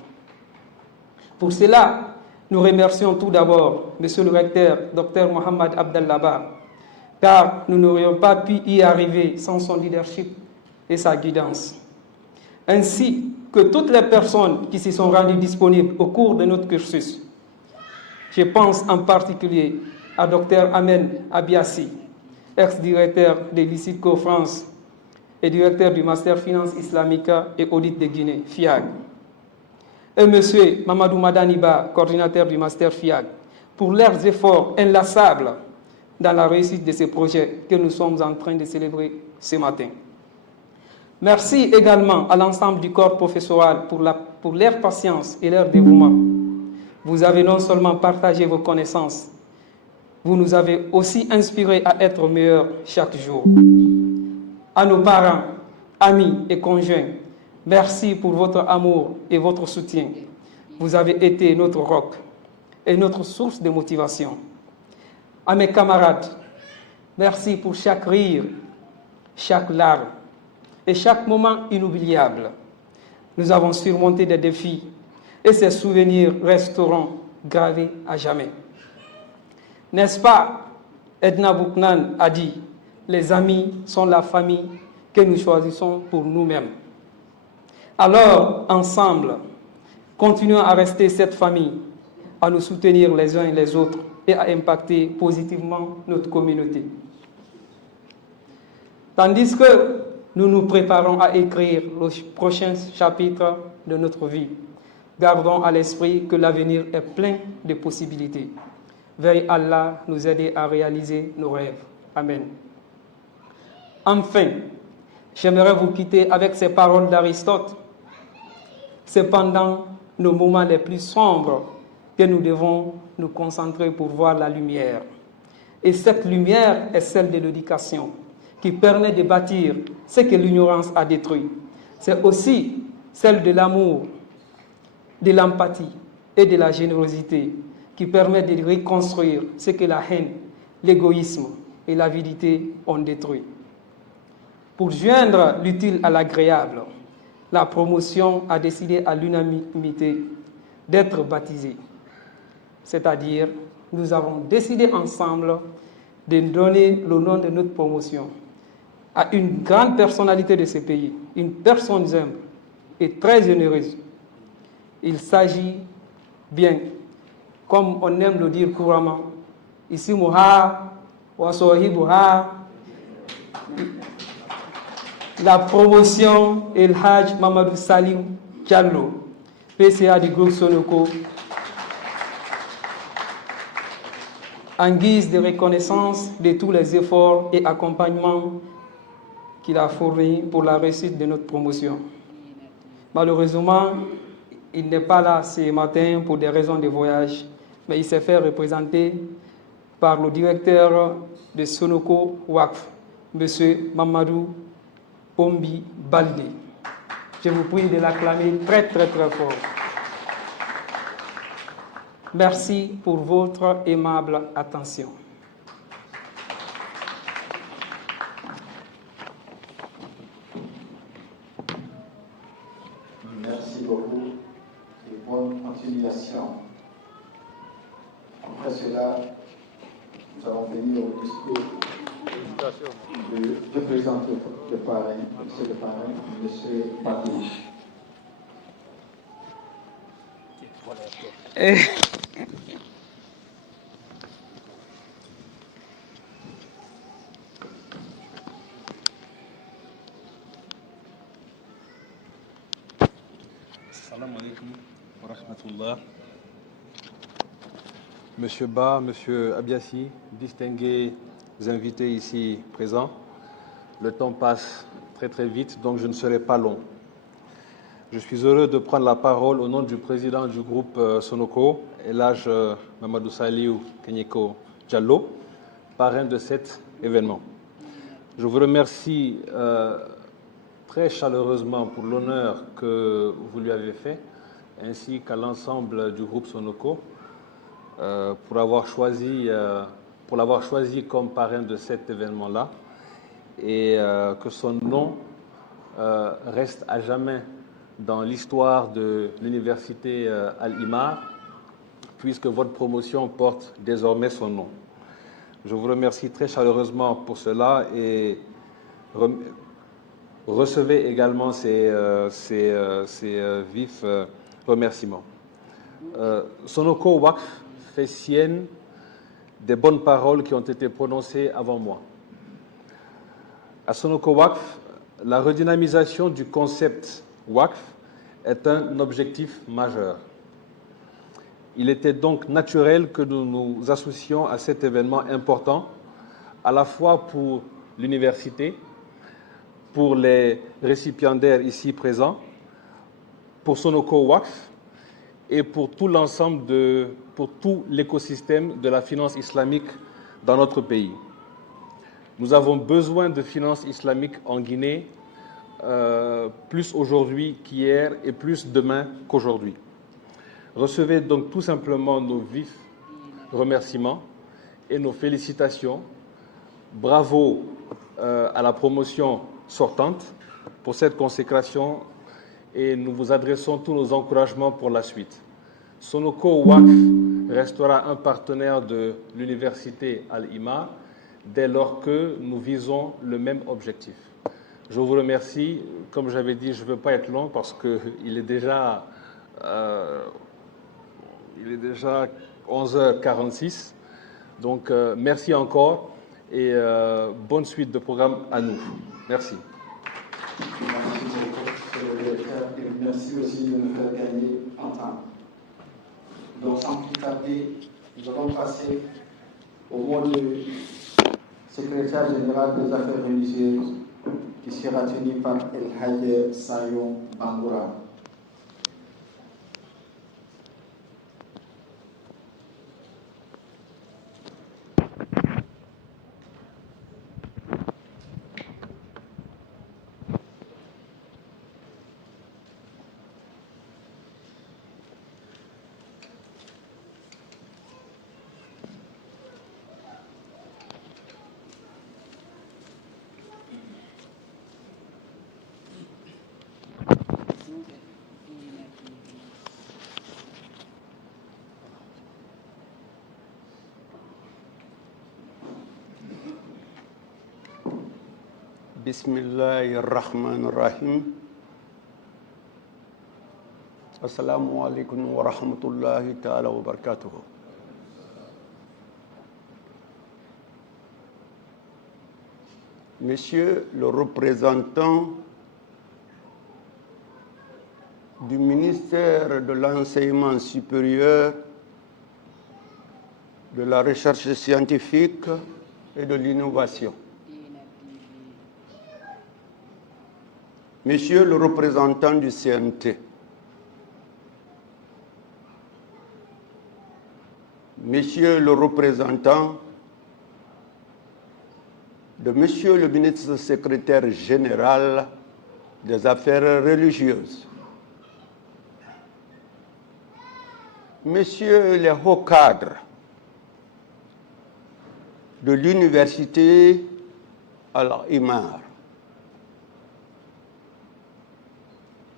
Pour cela, nous remercions tout d'abord Monsieur le recteur, Dr Mohamed Abdallah Ba, car nous n'aurions pas pu y arriver sans son leadership et sa guidance, ainsi que toutes les personnes qui s'y sont rendues disponibles au cours de notre cursus. Je pense en particulier à Dr Amen Abiassi, ex-directeur de l'ICIDCO France et directeur du Master Finance Islamique et Audit de Guinée, FIAG, et M. Mamadou Madaniba, coordinateur du Master FIAG, pour leurs efforts inlassables dans la réussite de ces projets que nous sommes en train de célébrer ce matin. Merci également à l'ensemble du corps professoral pour leur patience et leur dévouement. Vous avez non seulement partagé vos connaissances, vous nous avez aussi inspirés à être meilleurs chaque jour. À nos parents, amis et conjoints, merci pour votre amour et votre soutien. Vous avez été notre roc et notre source de motivation. À mes camarades, merci pour chaque rire, chaque larme et chaque moment inoubliable. Nous avons surmonté des défis et ces souvenirs resteront gravés à jamais. N'est-ce pas, Edna Bouknan a dit, les amis sont la famille que nous choisissons pour nous-mêmes. Alors, ensemble, continuons à rester cette famille, à nous soutenir les uns et les autres et à impacter positivement notre communauté. Tandis que nous nous préparons à écrire le prochain chapitre de notre vie, gardons à l'esprit que l'avenir est plein de possibilités. Veuille Allah nous aider à réaliser nos rêves. Amen. Enfin, j'aimerais vous quitter avec ces paroles d'Aristote. C'est pendant nos moments les plus sombres que nous devons nous concentrer pour voir la lumière. Et cette lumière est celle de l'éducation, qui permet de bâtir ce que l'ignorance a détruit. C'est aussi celle de l'amour, de l'empathie et de la générosité, qui permet de reconstruire ce que la haine, l'égoïsme et l'avidité ont détruit. Pour joindre l'utile à l'agréable, la promotion a décidé à l'unanimité d'être baptisée. C'est-à-dire, nous avons décidé ensemble de donner le nom de notre promotion à une grande personnalité de ce pays, une personne humble et très généreuse. Il s'agit bien, comme on aime le dire couramment, ici Moha, Wasohibuha, la promotion El Hajj Mamadou Salim Diallo, PCA du groupe Sonoko, en guise de reconnaissance de tous les efforts et accompagnements qu'il a fournis pour la réussite de notre promotion. Malheureusement, il n'est pas là ce matin pour des raisons de voyage, mais il s'est fait représenter par le directeur de Sonoko Wakf, M. Mamadou Pombi Baldé. Je vous prie de l'acclamer très, très, très fort. Merci pour votre aimable attention. Merci beaucoup et bonne continuation. Après cela, nous allons venir au discours de présenter le parrain, M. Patrice. Salam alaikum wa rahmatullah. Monsieur Ba, Monsieur Abiassi, distingués invités ici présents, le temps passe très très vite, donc je ne serai pas long. Je suis heureux de prendre la parole au nom du président du groupe Sonoko, Elhadj Mamadou Saliou Kenyeko Diallo, parrain de cet événement. Je vous remercie très chaleureusement pour l'honneur que vous lui avez fait, ainsi qu'à l'ensemble du groupe Sonoko, pour l'avoir choisi comme parrain de cet événement-là, et que son nom reste à jamais dans l'histoire de l'université Al-Imar, puisque votre promotion porte désormais son nom. Je vous remercie très chaleureusement pour cela et recevez également ces vifs remerciements. Sonoko Wakf fait sienne des bonnes paroles qui ont été prononcées avant moi. À Sonoko Wakf, la redynamisation du concept Wakf est un objectif majeur. Il était donc naturel que nous nous associons à cet événement important, à la fois pour l'université, pour les récipiendaires ici présents, pour Sonoko Wakf et pour tout l'ensemble pour tout l'écosystème de la finance islamique dans notre pays. Nous avons besoin de finance islamique en Guinée, plus aujourd'hui qu'hier et plus demain qu'aujourd'hui. Recevez donc tout simplement nos vifs remerciements et nos félicitations. Bravo à la promotion sortante pour cette consécration et nous vous adressons tous nos encouragements pour la suite. Sonoko Wakf restera un partenaire de l'université Al-Imar dès lors que nous visons le même objectif. Je vous remercie. Comme j'avais dit, je ne veux pas être long parce qu'il est déjà 11h46. Donc, merci encore et bonne suite de programme à nous. Merci. Merci beaucoup, monsieur le directeur, et merci aussi de nous faire gagner en temps. Donc, sans plus tarder, nous allons passer au mot du secrétaire général des affaires religieuses qui sera tenu par Elhadj Sayon Bangoura. Bismillahirrahmanirrahim. Assalamu alaikum wa rahmatullahi ta'ala wa barakatuh. Monsieur le représentant du ministère de l'Enseignement supérieur, de la recherche scientifique et de l'innovation. Monsieur le représentant du CNT, Monsieur le représentant de Monsieur le ministre secrétaire général des Affaires religieuses, Messieurs les hauts cadres de l'université Al-Imar,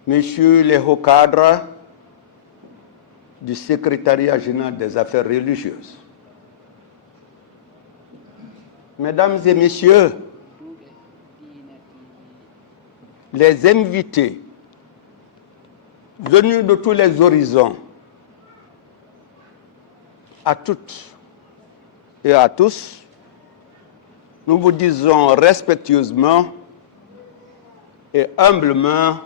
Messieurs les hauts cadres du secrétariat général des affaires religieuses, Mesdames et Messieurs, les invités venus de tous les horizons, à toutes et à tous, nous vous disons respectueusement et humblement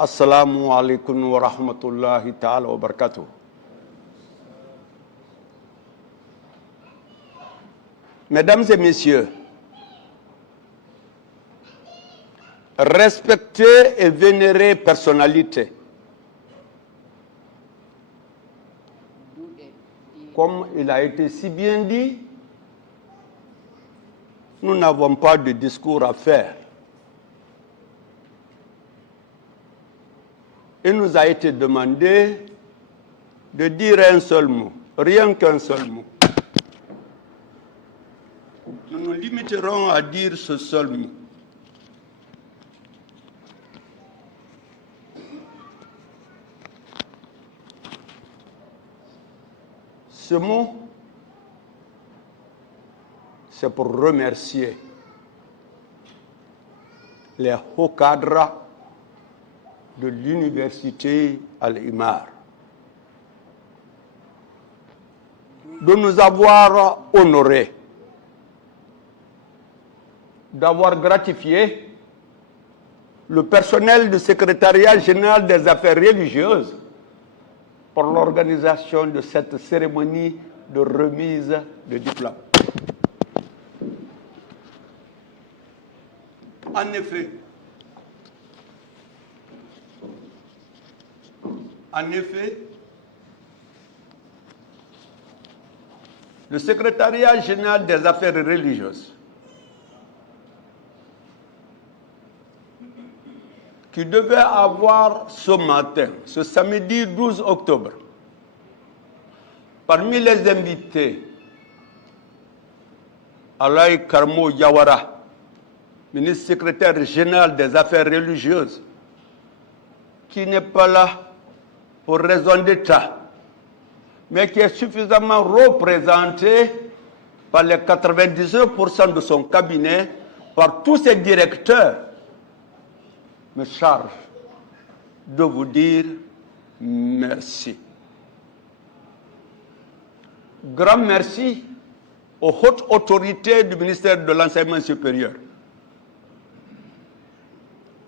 Assalamu alaikum wa rahmatullahi ta'ala wa barakatuh. Mesdames et messieurs, respectez et vénérez personnalités. Comme il a été si bien dit, nous n'avons pas de discours à faire. Il nous a été demandé de dire un seul mot, rien qu'un seul mot. Nous nous limiterons à dire ce seul mot. Ce mot, c'est pour remercier les hauts cadres de l'université Al-Imar de nous avoir honorés, d'avoir gratifié le personnel du secrétariat général des affaires religieuses pour l'organisation de cette cérémonie de remise de diplôme. En effet, le secrétariat général des affaires religieuses, qui devait avoir ce matin, ce samedi 12 octobre, parmi les invités, Alaï Karmo Yawara, ministre secrétaire général des affaires religieuses, qui n'est pas là pour raison d'État, mais qui est suffisamment représenté par les 99% de son cabinet, par tous ses directeurs, me charge de vous dire merci. Grand merci aux hautes autorités du ministère de l'Enseignement supérieur.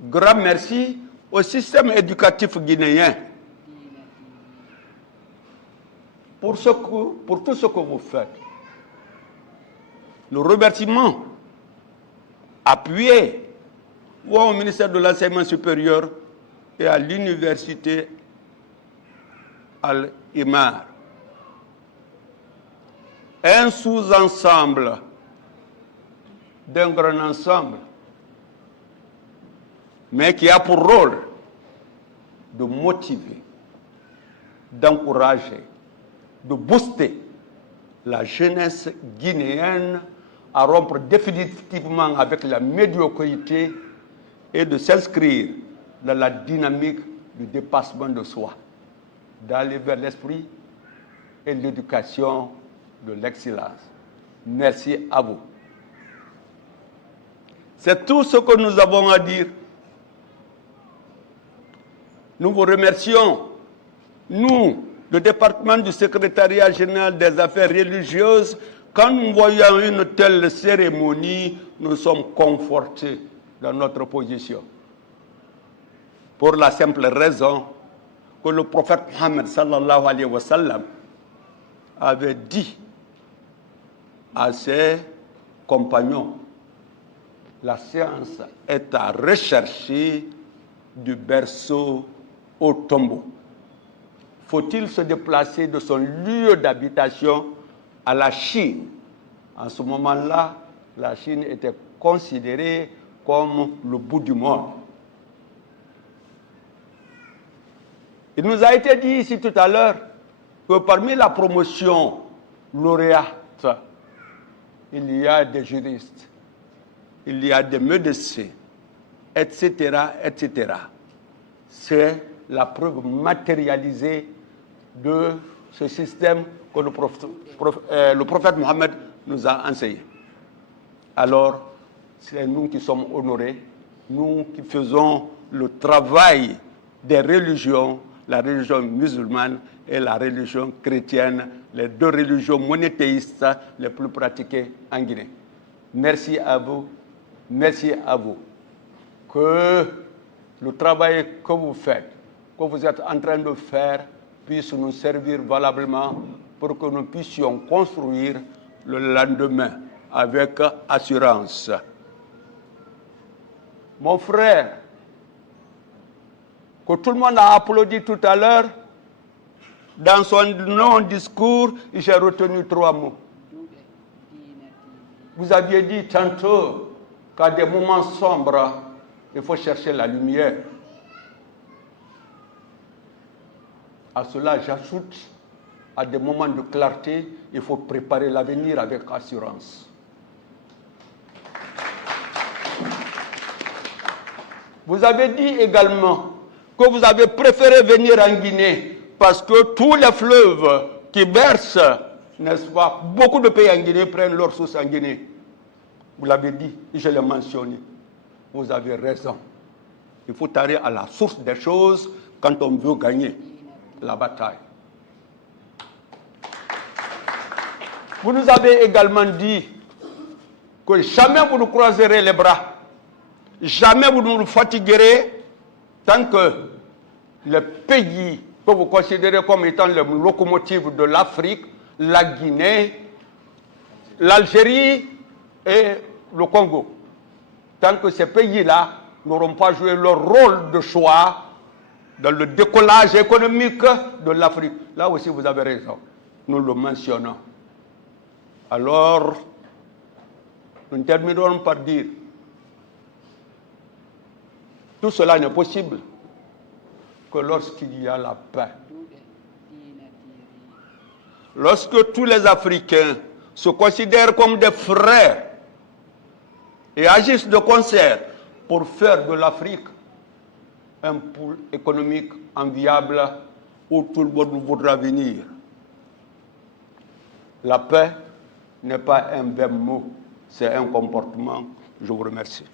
Grand merci au système éducatif guinéen pour tout ce que vous faites. Le remerciement appuyé au ministère de l'Enseignement supérieur et à l'université Al-Imar. Un sous-ensemble d'un grand ensemble, mais qui a pour rôle de motiver, d'encourager, de booster la jeunesse guinéenne à rompre définitivement avec la médiocrité et de s'inscrire dans la dynamique du dépassement de soi, d'aller vers l'esprit et l'éducation de l'excellence. Merci à vous. C'est tout ce que nous avons à dire. Nous vous remercions, nous, le département du secrétariat général des affaires religieuses. Quand nous voyons une telle cérémonie, nous sommes confortés dans notre position. Pour la simple raison que le prophète Mohammed sallallahu alayhi wa sallam avait dit à ses compagnons, la science est à rechercher du berceau au tombeau. faut-il se déplacer de son lieu d'habitation à la Chine? En ce moment-là, la Chine était considérée comme le bout du monde. Il nous a été dit ici tout à l'heure que parmi la promotion lauréate, il y a des juristes, il y a des médecins, etc., etc. C'est la preuve matérialisée de ce système que le prophète Mohammed nous a enseigné. Alors, c'est nous qui sommes honorés, nous qui faisons le travail des religions, la religion musulmane et la religion chrétienne, les deux religions monothéistes les plus pratiquées en Guinée. Merci à vous, merci à vous. Que le travail que vous faites, que vous êtes en train de faire, puisse nous servir valablement pour que nous puissions construire le lendemain avec assurance. Mon frère, que tout le monde a applaudi tout à l'heure, dans son non-discours, j'ai retenu 3 mots. Vous aviez dit tantôt qu'à des moments sombres, il faut chercher la lumière. À cela, j'ajoute, à des moments de clarté, il faut préparer l'avenir avec assurance. Vous avez dit également que vous avez préféré venir en Guinée parce que tous les fleuves qui bercent, n'est-ce pas, beaucoup de pays en Guinée prennent leur source en Guinée. Vous l'avez dit, je l'ai mentionné. Vous avez raison. Il faut aller à la source des choses quand on veut gagner la bataille. Vous nous avez également dit que jamais vous ne croiserez les bras, jamais vous ne nous fatiguerez tant que les pays que vous considérez comme étant les locomotives de l'Afrique, la Guinée, l'Algérie et le Congo, tant que ces pays-là n'auront pas joué leur rôle de choix dans le décollage économique de l'Afrique. Là aussi, vous avez raison. Nous le mentionnons. Alors, nous terminerons par dire, tout cela n'est possible que lorsqu'il y a la paix. Lorsque tous les Africains se considèrent comme des frères et agissent de concert pour faire de l'Afrique un pôle économique enviable où tout le monde voudra venir. La paix n'est pas un vain mot, c'est un comportement. Je vous remercie.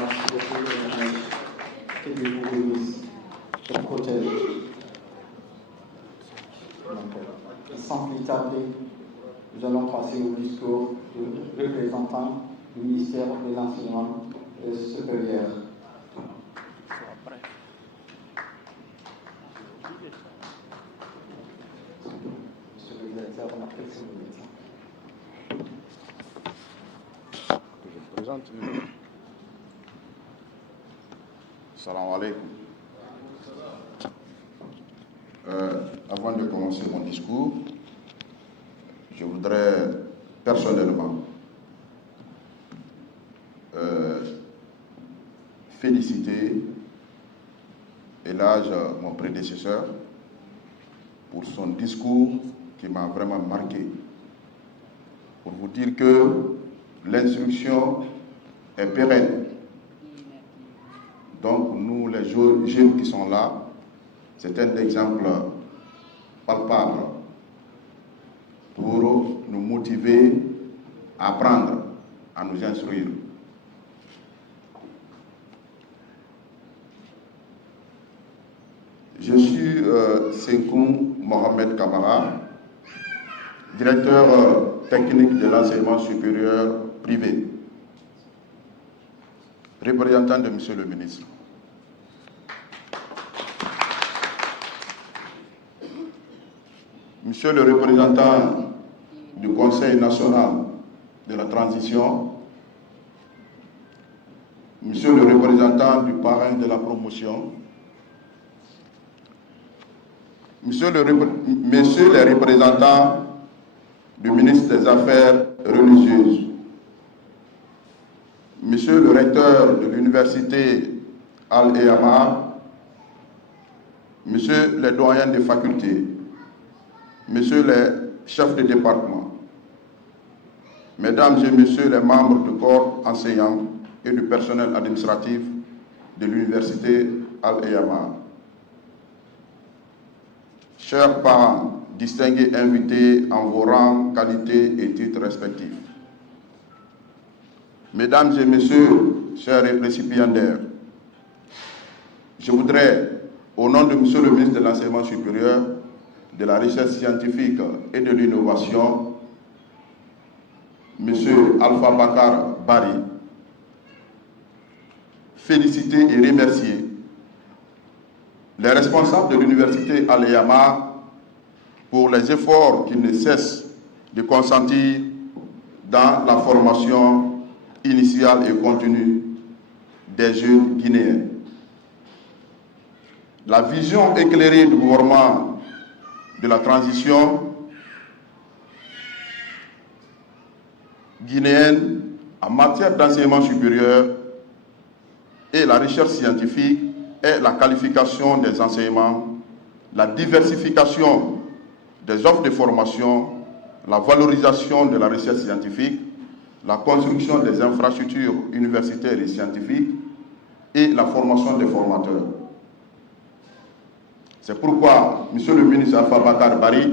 Merci beaucoup. Que Dieu vous bénisse, te protège. Sans plus tarder, nous allons passer au discours du représentant du ministère de l'Enseignement supérieur. Monsieur le directeur, on appelle ce ministère. Je présente. Salam alaikum. Avant de commencer mon discours, je voudrais personnellement féliciter Elhadj, mon prédécesseur, pour son discours qui m'a vraiment marqué. Pour vous dire que l'instruction est pérenne. Donc nous, les jeunes qui sont là, c'est un exemple palpable pour nous motiver à apprendre, à nous instruire. Je suis Senkoum Mohamed Kamara, directeur technique de l'enseignement supérieur privé, représentant de Monsieur le ministre. Monsieur le représentant du Conseil national de la transition, Monsieur le représentant du parrain de la promotion, Messieurs les représentants du ministre des Affaires religieuses, Monsieur le recteur de l'université Al-Eyama, Monsieur les doyens des facultés, Messieurs les chefs de département, Mesdames et Messieurs les membres du corps enseignant et du personnel administratif de l'université Al-Eyama, chers parents, distingués invités en vos rangs, qualités et titres respectifs, Mesdames et Messieurs, chers récipiendaires, je voudrais, au nom de Monsieur le ministre de l'Enseignement supérieur, de la Recherche scientifique et de l'Innovation, Monsieur Alpha Bakar Bari, féliciter et remercier les responsables de l'université Al-Eyama pour les efforts qu'ils ne cessent de consentir dans la formation initiale et continue des jeunes Guinéens. La vision éclairée du gouvernement de la transition guinéenne en matière d'enseignement supérieur et la recherche scientifique est la qualification des enseignements, la diversification des offres de formation, la valorisation de la recherche scientifique, la construction des infrastructures universitaires et scientifiques et la formation des formateurs. C'est pourquoi M. le ministre Alpha Bakar Bari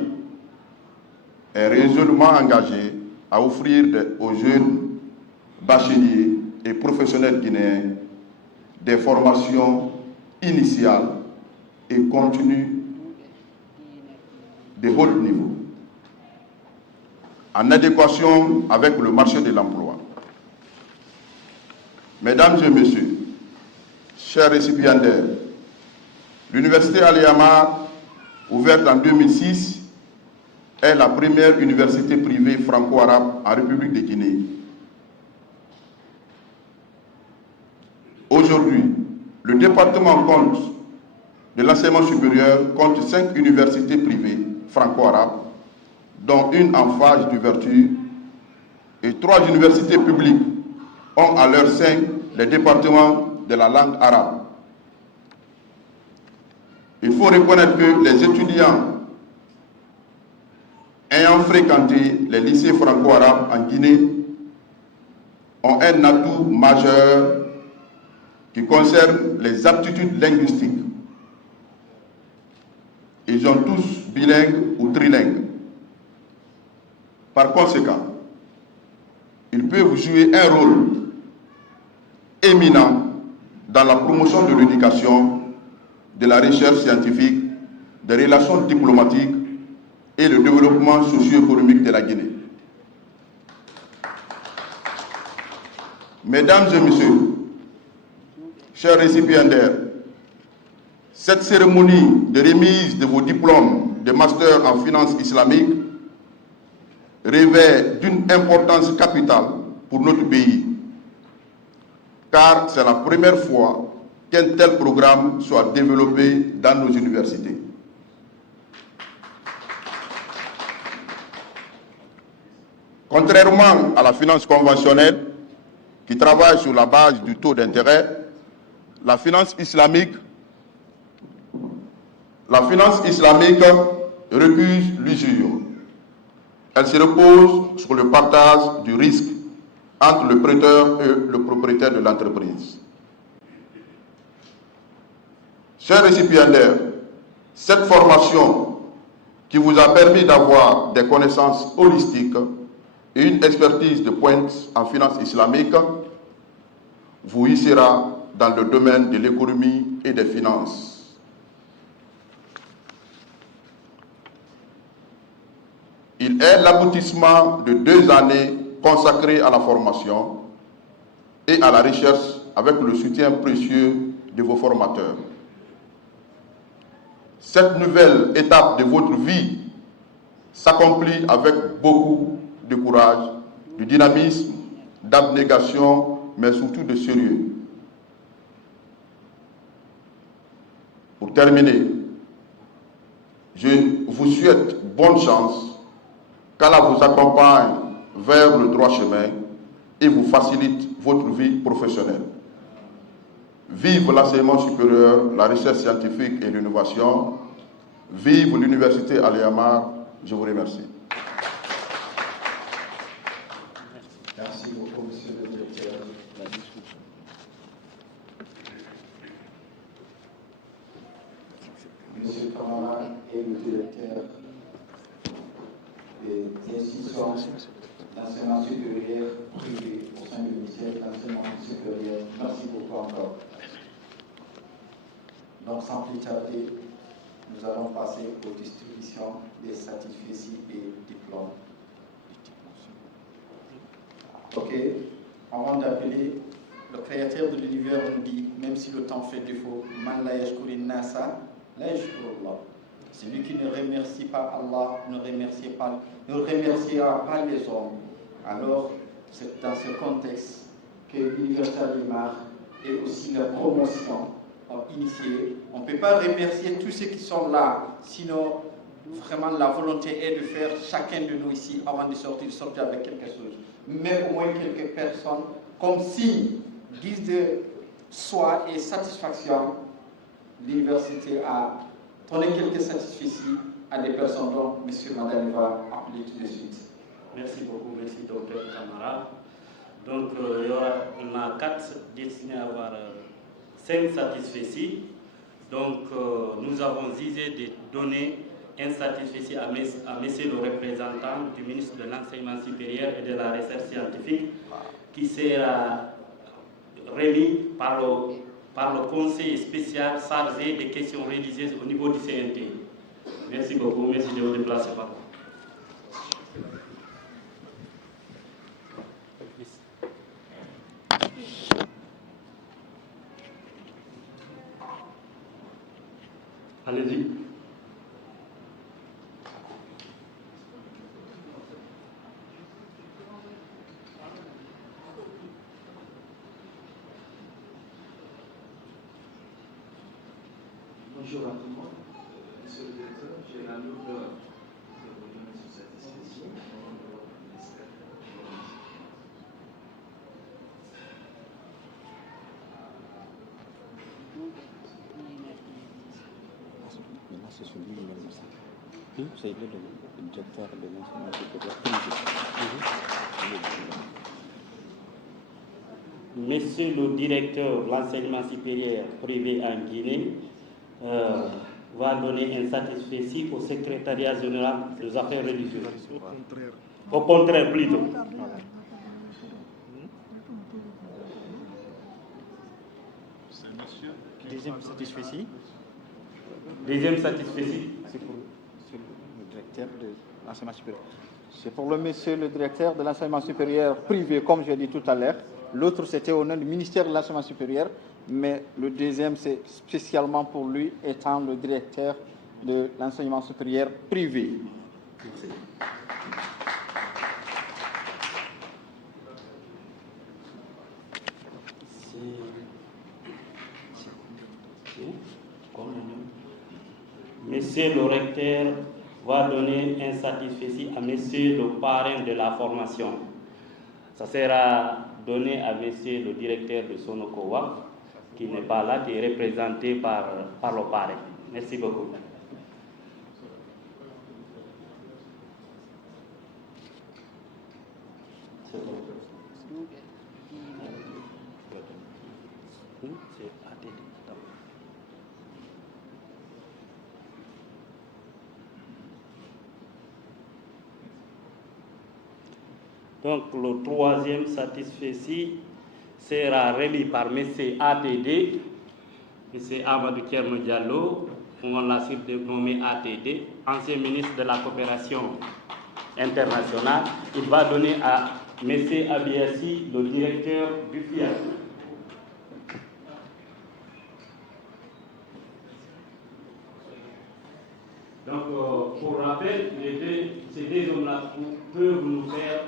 est résolument engagé à offrir aux jeunes bacheliers et professionnels guinéens des formations initiales et continues de haut niveau, en adéquation avec le marché de l'emploi. Mesdames et Messieurs, chers récipiendaires, l'université Al-Eyama, ouverte en 2006, est la première université privée franco-arabe en République de Guinée. Aujourd'hui, le département de l'enseignement supérieur compte 5 universités privées franco-arabes, dont une en phase d'ouverture, et 3 universités publiques ont à leur sein les départements de la langue arabe. Il faut reconnaître que les étudiants ayant fréquenté les lycées franco-arabes en Guinée ont un atout majeur qui concerne les aptitudes linguistiques. Ils sont tous bilingues ou trilingues. Par conséquent, ils peuvent jouer un rôle éminent dans la promotion de l'éducation, de la recherche scientifique, des relations diplomatiques et le développement socio-économique de la Guinée. Mesdames et Messieurs, chers récipiendaires, cette cérémonie de remise de vos diplômes de master en finance islamique revêt d'une importance capitale pour notre pays, car c'est la première fois qu'un tel programme soit développé dans nos universités. Contrairement à la finance conventionnelle, qui travaille sur la base du taux d'intérêt, la finance islamique recuse l'usure. Elle se repose sur le partage du risque entre le prêteur et le propriétaire de l'entreprise. Chers récipiendaires, cette formation qui vous a permis d'avoir des connaissances holistiques et une expertise de pointe en finance islamique vous hissera dans le domaine de l'économie et des finances. Il est l'aboutissement de 2 années consacrées à la formation et à la recherche avec le soutien précieux de vos formateurs. Cette nouvelle étape de votre vie s'accomplit avec beaucoup de courage, de dynamisme, d'abnégation, mais surtout de sérieux. Pour terminer, Je vous souhaite bonne chance, qu'Allah vous accompagne vers le droit chemin et vous facilite votre vie professionnelle. Vive l'enseignement supérieur, la recherche scientifique et l'innovation. Vive l'université Al-Yamar. Je vous remercie. Merci beaucoup, monsieur le directeur. Monsieur Kamara est le directeur des institutions d'enseignement supérieur privé au sein du ministère de l'enseignement supérieur. Merci beaucoup encore. Donc, sans plus tarder, nous allons passer aux distributions des certificats et diplômes. Ok, avant d'appeler, le créateur de l'univers nous dit, même si le temps fait défaut, Man la yashkurin nasa, la yashkurullah. Celui qui ne remercie pas Allah ne remerciera pas les hommes. Alors, c'est dans ce contexte que l'Université Al-Yamar et aussi la promotion ont initié. On ne peut pas remercier tous ceux qui sont là, sinon vraiment la volonté est de faire chacun de nous ici avant de sortir avec quelque chose. Mais au moins quelques personnes, comme signe, guise de soi et satisfaction, l'université a donné quelques satisfecits à des personnes dont M. Madame va appeler tout de suite. Merci beaucoup, merci docteur Kamara. Donc on a 4 destinés à avoir 5 satisfecits. Donc nous avons visé de donner un satisfecit à monsieur le représentant du ministre de l'Enseignement supérieur et de la Recherche scientifique qui sera remis par le conseil spécial chargé des questions religieuses au niveau du CNT. Merci beaucoup, merci de vous déplacer par là. Allez-y. Bonjour à tout le monde. Monsieur le directeur, j'ai la lourdeur de vous donner ce satisfecit au nom de votre ministère. Maintenant, c'est celui lui-même. C'est le directeur de l'enseignement supérieur. Monsieur le directeur de l'enseignement supérieur privé en Guinée va donner un satisfecit au secrétariat général des affaires religieuses. Au contraire, plutôt. Deuxième satisfecit. Deuxième satisfecit. C'est pour le directeur de l'enseignement supérieur. C'est pour le monsieur le directeur de l'enseignement supérieur privé, comme j'ai dit tout à l'heure. L'autre, c'était au nom du ministère de l'enseignement supérieur. Mais le deuxième, c'est spécialement pour lui, étant le directeur de l'enseignement supérieur privé. Merci. Monsieur le recteur va donner un satisfecit à monsieur le parrain de la formation. Ça sera donné à monsieur le directeur de Sonokowa, qui n'est pas là, qui est représenté par le parrain. Merci beaucoup. Donc le troisième satisfecit sera remis par M. ATD, M. Amadou Kerno Diallo, on l'a surnommé ATD, ancien ministre de la coopération internationale. Il va donner à M. Abiassi, le directeur du FIAC. Donc, pour rappel, ces deux hommes-là peuvent nous faire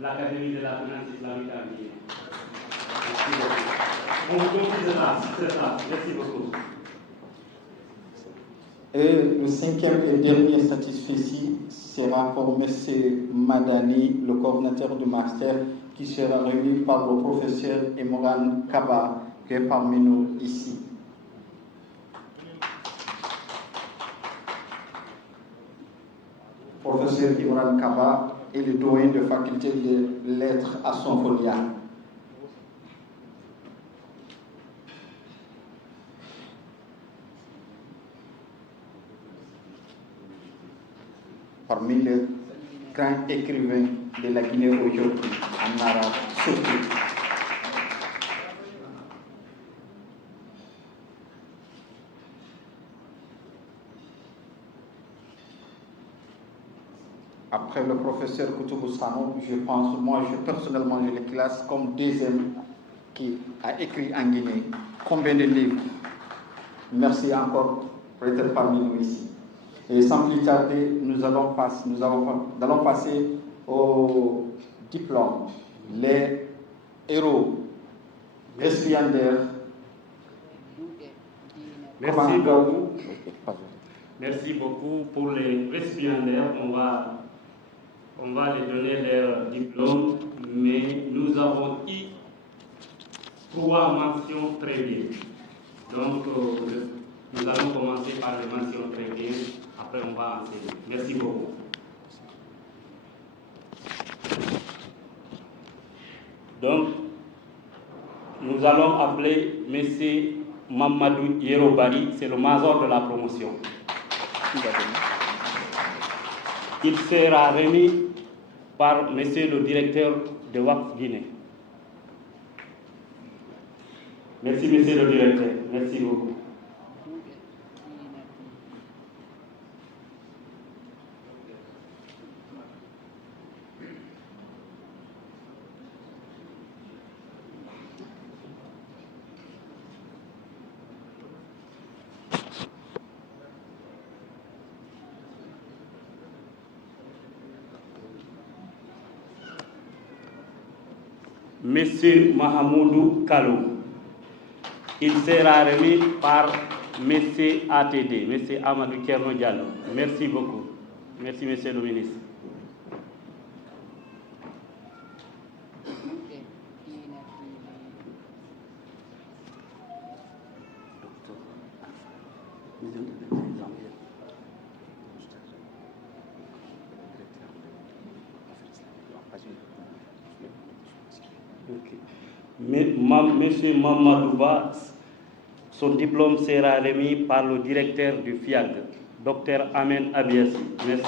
l'Académie de la finance islamique en Guinée. Merci beaucoup. On continue c'est ça. Merci beaucoup. Et le cinquième et dernier satisfait sera pour M. Madani, le coordinateur du master, qui sera remis par le professeur Imran Kaba, qui est parmi nous ici. Professeur Imran Kaba est le doyen de faculté de lettres à Sonfolia. Parmi les grands écrivains de la Guinée aujourd'hui, en arabe surtout. Après le professeur Koutoubou Sano, je pense, personnellement, je le classe comme deuxième qui a écrit en Guinée. Combien de livres? Merci encore pour être parmi nous ici. Et sans plus tarder, nous allons passer au diplôme. Les héros récipiendaires. Merci beaucoup. Merci beaucoup pour les récipiendaires. On va les donner leur diplôme, mais nous avons eu 3 mentions très bien. Donc, nous allons commencer par les mentions très bien. Après, on va enseigner. Merci beaucoup. Donc, nous allons appeler M. Mamadou Yerobari, c'est le major de la promotion. Il sera remis par M. le directeur de WAF Guinée. Merci, M. le directeur. Merci beaucoup. Monsieur Mahamoudou Kalou. Il sera remis par Monsieur ATD, Monsieur Amadou Kerno Diallo. Merci beaucoup. Merci, Monsieur le ministre. Monsieur Mamadouba, son diplôme sera remis par le directeur du FIAG, Dr Amen Abiassi. Merci.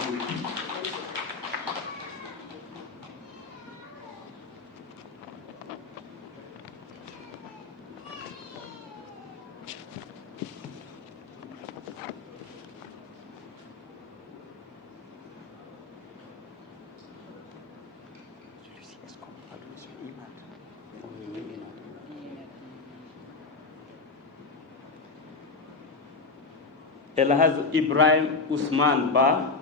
Elhaz Ibrahim Ousmane Ba,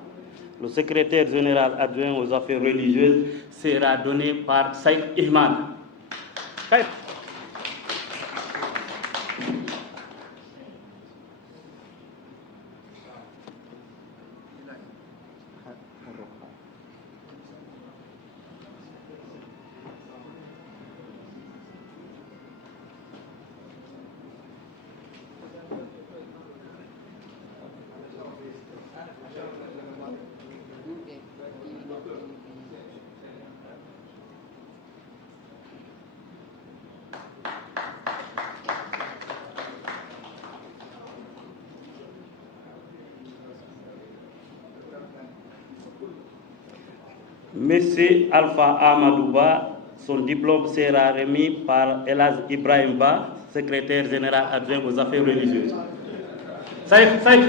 le secrétaire général adjoint aux affaires religieuses, sera donné par Saïd Ihman. Saïd. Monsieur Alpha Amadouba, son diplôme sera remis par Elhaz Ibrahim Ba, secrétaire général adjoint aux affaires religieuses. Saïd, Saïd.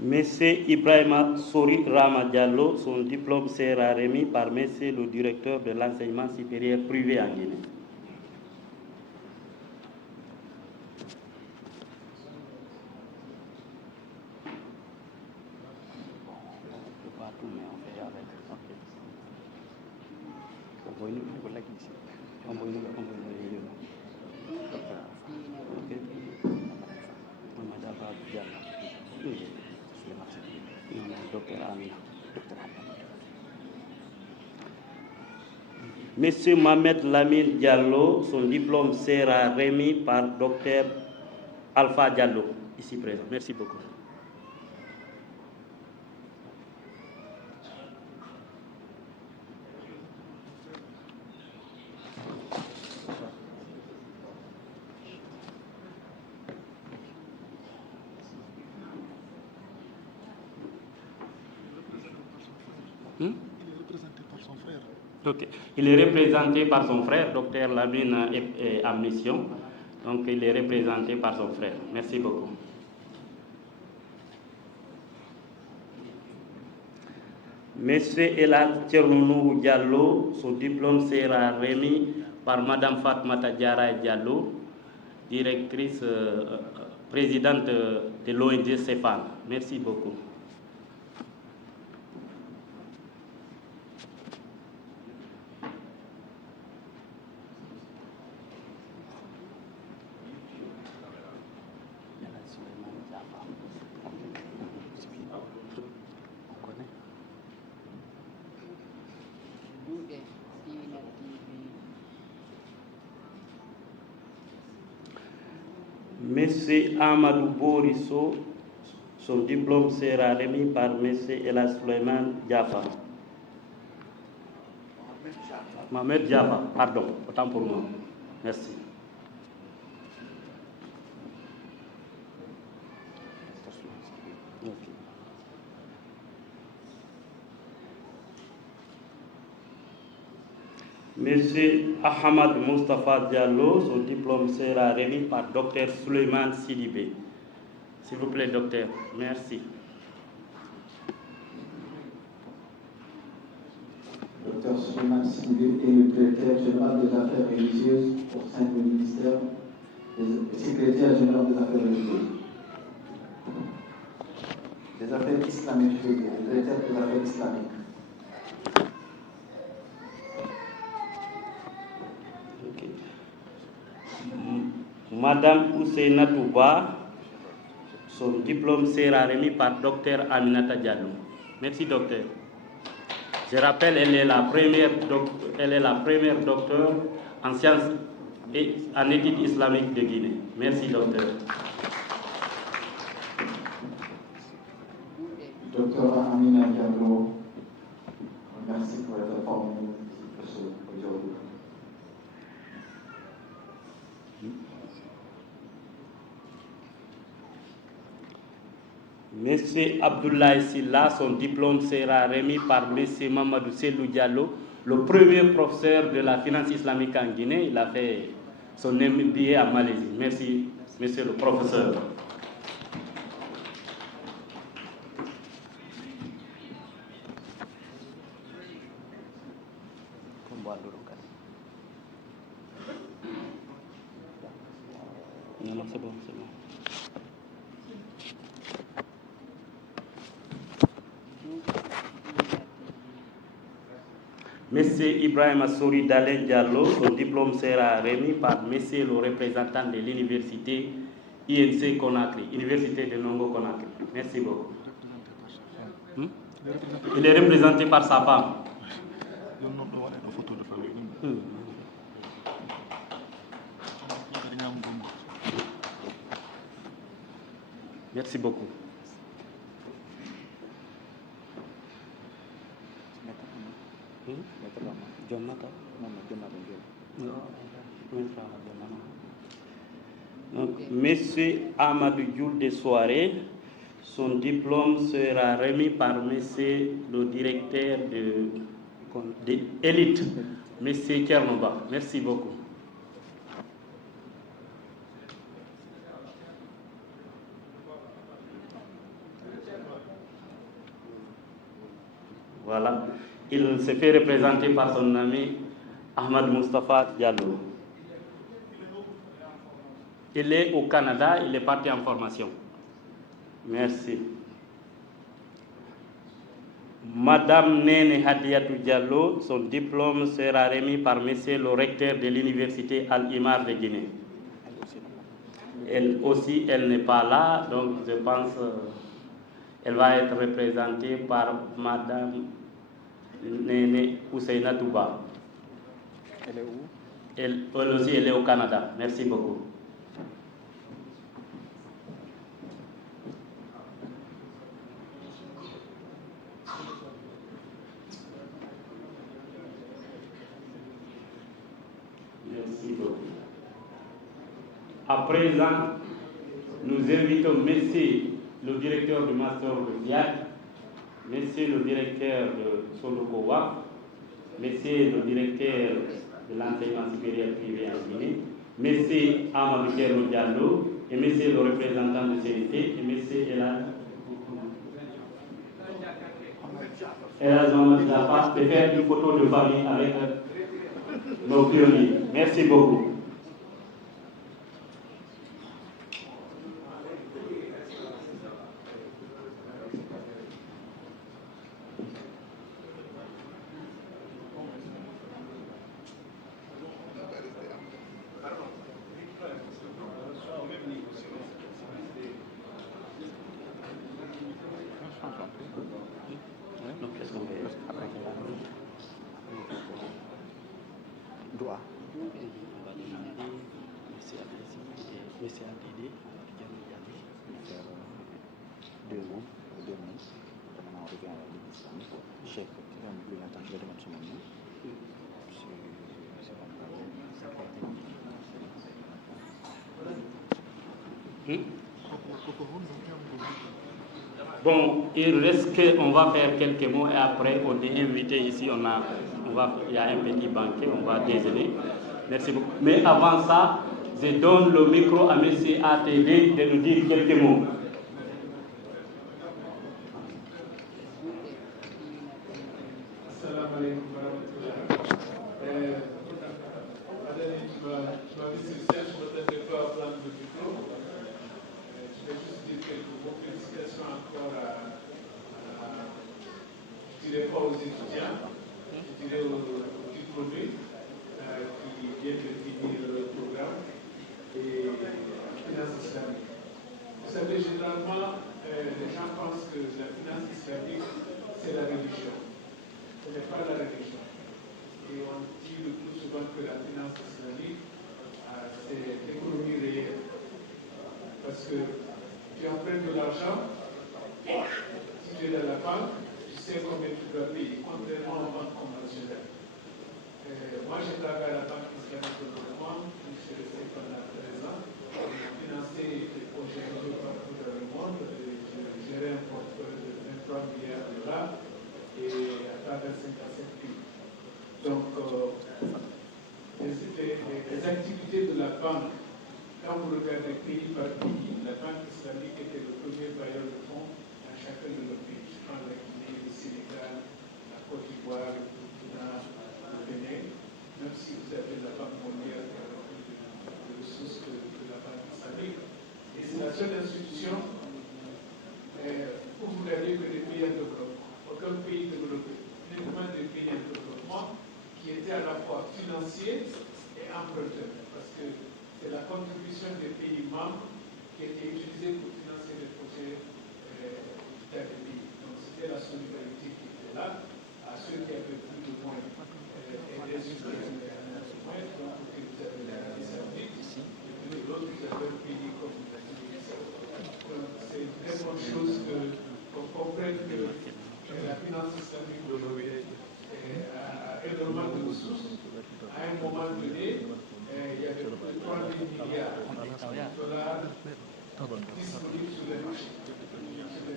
Monsieur Ibrahima Sori Rama Diallo, son diplôme sera remis par Monsieur le directeur de l'enseignement supérieur privé en Guinée. Monsieur Mohamed Lamine Diallo, son diplôme sera remis par Dr Alpha Diallo, ici présent. Merci beaucoup. Okay. Il est représenté par son frère, Dr Lamine est en mission, donc il est représenté par son frère. Merci beaucoup. Monsieur Elad Tchernonou Diallo, son diplôme sera remis par Madame Fatmata Diarra Diallo, directrice, présidente de l'ONG CEFAN. Merci beaucoup. Monsieur Amadou Borisso, son diplôme sera remis par Monsieur Elas Suleiman Diafa. Mohamed Diafa, pardon, autant pour moi. Merci. Monsieur Ahmad Mustafa Diallo, son diplôme sera remis par Dr Suleiman Sidibé. S'il vous plaît, docteur. Merci. Dr Suleiman Sidibé est le directeur général des affaires religieuses au sein du ministère des secrétaire général des affaires religieuses. Des affaires islamiques, le directeur des affaires islamiques. Madame Ousseina Touba, son diplôme sera remis par Dr Aminata Diallo. Merci, docteur. Je rappelle, elle est la première docteure en sciences et en études islamiques de Guinée. Merci, docteur. Docteur Aminata Diallo, merci pour être formé aujourd'hui. Monsieur Abdoulaye Silla, son diplôme sera remis par Monsieur Mamadou Selou Diallo, le premier professeur de la finance islamique en Guinée. Il a fait son MBA en Malaisie. Merci, monsieur le professeur. Non, c'est bon, c'est bon. Monsieur Ibrahim Assouri Dalen Diallo, son diplôme sera remis par monsieur le représentant de l'université INC Conakry, Université de Nongo Conakry. Merci beaucoup. Il est représenté par sa femme. Merci beaucoup. Donc, monsieur Amadou Dioul de Soirée, son diplôme sera remis par monsieur le directeur de Élite, monsieur Kernoba. Merci beaucoup. Voilà. Il se fait représenter par son ami Ahmad Mustafa Diallo. Il est au Canada, il est parti en formation. Merci. Madame Nene Hadiatou Diallo, son diplôme sera remis par monsieur le recteur de l'université Al-Imar de Guinée. Elle aussi, elle n'est pas là, donc je pense qu'elle va être représentée par Madame Nene Husseina Touba. Elle est où? Elle aussi, elle est au Canada. Merci beaucoup. Merci beaucoup. À présent, nous invitons Monsieur le directeur du Master de FIAC, Monsieur le directeur de Sonoko-WAF, Monsieur le directeur de l'enseignement supérieur privé en Guinée, Monsieur Amadou Kerno Diallo et Monsieur le représentant de CNT et Monsieur Elaz Mohamed Zafa de faire une photo de famille avec nos pionniers. Merci beaucoup. Bon, il reste qu'on va faire quelques mots et après on est invité ici, il y a un petit banquet, on va déjeuner. Merci beaucoup. Mais avant ça, je donne le micro à M. ATD de nous dire quelques mots. Les activités de la banque, quand vous regardez pays par pays, la banque islamique était le premier bailleur de fonds dans chacun de nos pays. Je prends la Guinée, le Sénégal, la Côte d'Ivoire, le Burkina, le Bénin, même si vous avez la banque mondiale qui a beaucoup de ressources de la banque islamique. Et c'est la seule institution où vous n'avez que des pays en développement. Aucun pays développé, uniquement des pays en développement qui étaient à la fois financiers et emprunteurs, parce que c'est la contribution des pays membres qui était utilisée pour financer les projets des pays. Donc c'était la solidarité qui était là, à ceux qui avaient plus de moins et des autres qui avaient moins, donc vous avez l'Arabie Saoudite, et puis l'autre vous avez un pays comme la Guinée. Donc c'est une très bonne chose qu'on comprenne que la finance islamique d'aujourd'hui a énormément de ressources. À un moment donné, il y avait plus de 3 000 milliards de dollars disponibles sur les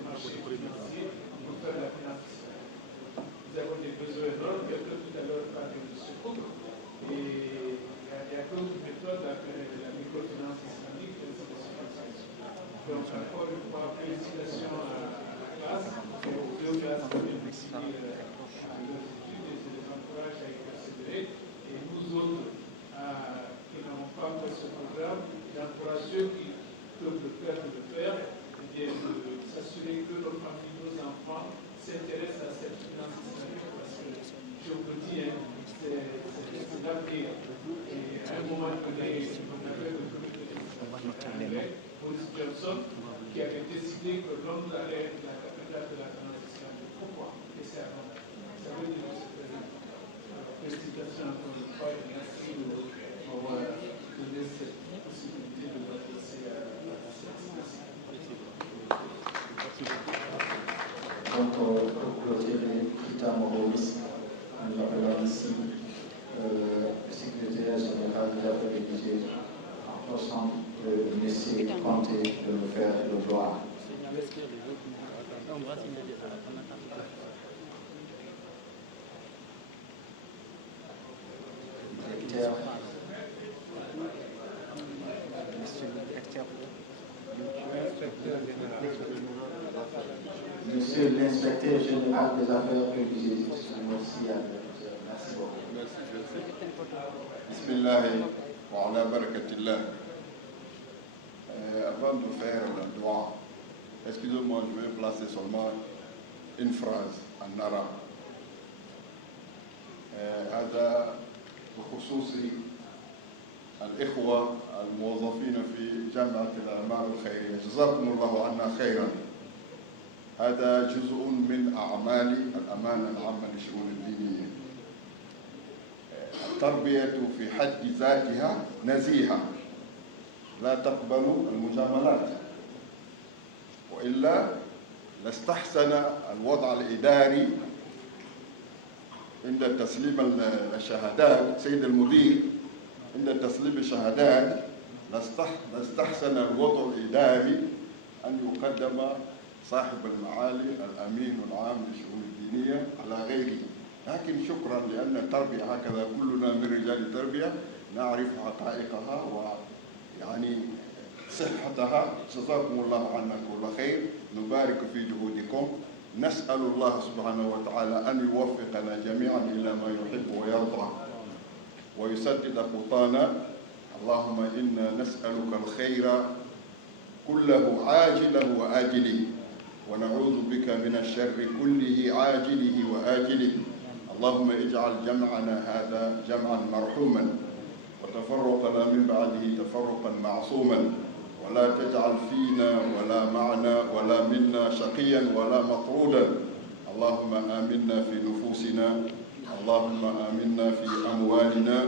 marchés financiers pour faire la finance islamique. Nous avons des besoins énormes, quelqu'un tout à l'heure parlait de secours, et il y a d'autres méthodes à faire la microfinance islamique, ainsi de suite. Donc, encore une fois, félicitations à la classe, aux deux classes qui ont ici Et à un moment donné, on avait recruté Boris Johnson qui avait décidé que Londres allait être la capitale de la finance islamique. Pourquoi? Et c'est avant. Ça veut dire que c'est président. Félicitations encore une fois et merci pour donner cette possibilité de m'adresser à la science. Donc, pour clôturer, Kita Maurice, nous appelons ici le secrétaire général des affaires religieuses en forçant le monsieur Conté de nous faire le droit. Directeur. Monsieur le directeur. Monsieur l'inspecteur général des affaires religieuses, merci à vous. Merci beaucoup. Bismillah wa ala barakatillah. Avant de faire le droit, excusez-moi, je vais placer seulement une phrase en arabe. هذا بخصوص الإخوة الموظفين في جامعة الأعمال الخيرية، جزاكم الله عنا خيرا. هذا جزء من أعمال الأمانة العامة للشؤون الدينية. التربية في حد ذاتها نزيهة لا تقبل المجاملات، وإلا لاستحسن الوضع الإداري عند تسليم الشهادات. سيد المدير، عند تسليم الشهادات لاستحسن الوضع الإداري أن يقدم صاحب المعالي الأمين العام للشؤون الدينية على غيره. لكن شكرا لأن التربية هكذا، كلنا من رجال التربية نعرف حقائقها ويعني صحتها. جزاكم الله عنا كل خير، نبارك في جهودكم. نسأل الله سبحانه وتعالى أن يوفقنا جميعا إلى ما يحب ويرضى ويسدد خطانا. اللهم إنا نسألك الخير كله عاجله وآجله، ونعوذ بك من الشر كله عاجله وآجله. اللهم اجعل جمعنا هذا جمعا مرحوما وتفرقنا من بعده تفرقا معصوما، ولا تجعل فينا ولا معنا ولا منا شقيا ولا مطرودا. اللهم آمنا في نفوسنا، اللهم آمنا في أموالنا،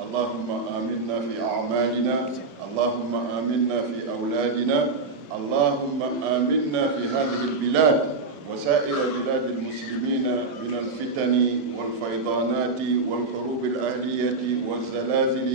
اللهم آمنا في أعمالنا، اللهم آمنا في أولادنا، اللهم آمنا في هذه البلاد وسائر بلاد المسلمين من الفتن والفيضانات والحروب الأهلية والزلازل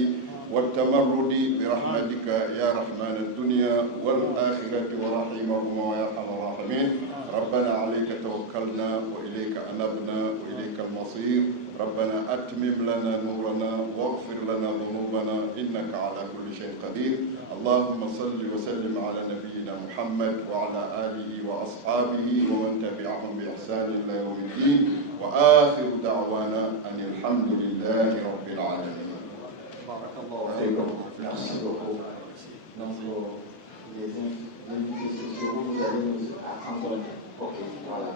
والتمرد برحمتك يا رحمن الدنيا والآخرة ورحيمهما ويا أرحم الراحمين. ربنا عليك توكلنا وإليك أنبنا وإليك المصير. ربنا أتمم لنا نورنا واغفر لنا ذنوبنا إنك على كل شيء قدير. اللهم صل وسلم على نبينا محمد وعلى آله وأصحابه ومن تبعهم بإحسان إلى يوم الدين، وآخر دعوانا أن الحمد لله رب العالمين. Merci beaucoup. Donc, les invités sociaux, vous allez nous attendre. Ok, voilà.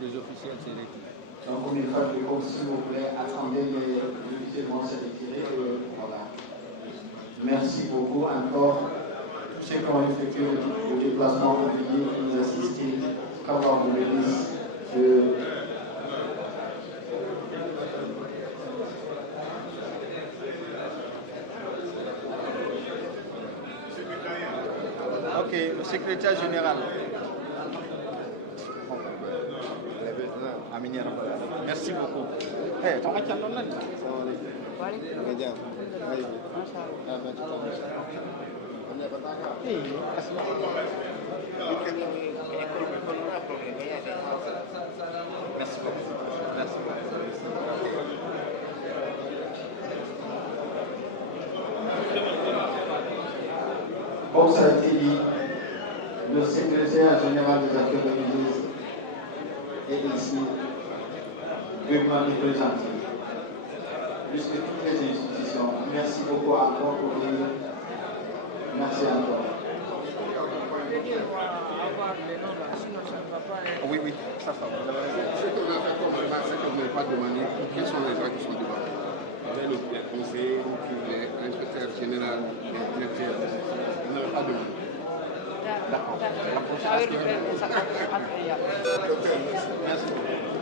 Les officiels s'est retiré. Donc, une fois de plus, s'il vous plaît, attendez les invités vont se retirer. Voilà. Merci beaucoup encore. Tous ceux qui ont effectué le déplacement pour venir nous assister, qu'Allah vous bénisse. Ok, le secrétaire général. Merci beaucoup. Merci beaucoup. Comme ça a été dit, le secrétaire général des affaires religieuses est ici, dûment représenté. Plus que toutes les institutions, merci beaucoup encore pour venir. Merci encore. avoir les noms là, sinon ça ne va pas être... Oui, oui, ça va. Ce qu'on a fait comme remarque, c'est que vous n'avez pas demandé quels sont les gens qui sont devant. Avec le conseiller, l'inspecteur général, les directeurs, vous n'avez pas demandé. D'accord. La prochaine. Merci.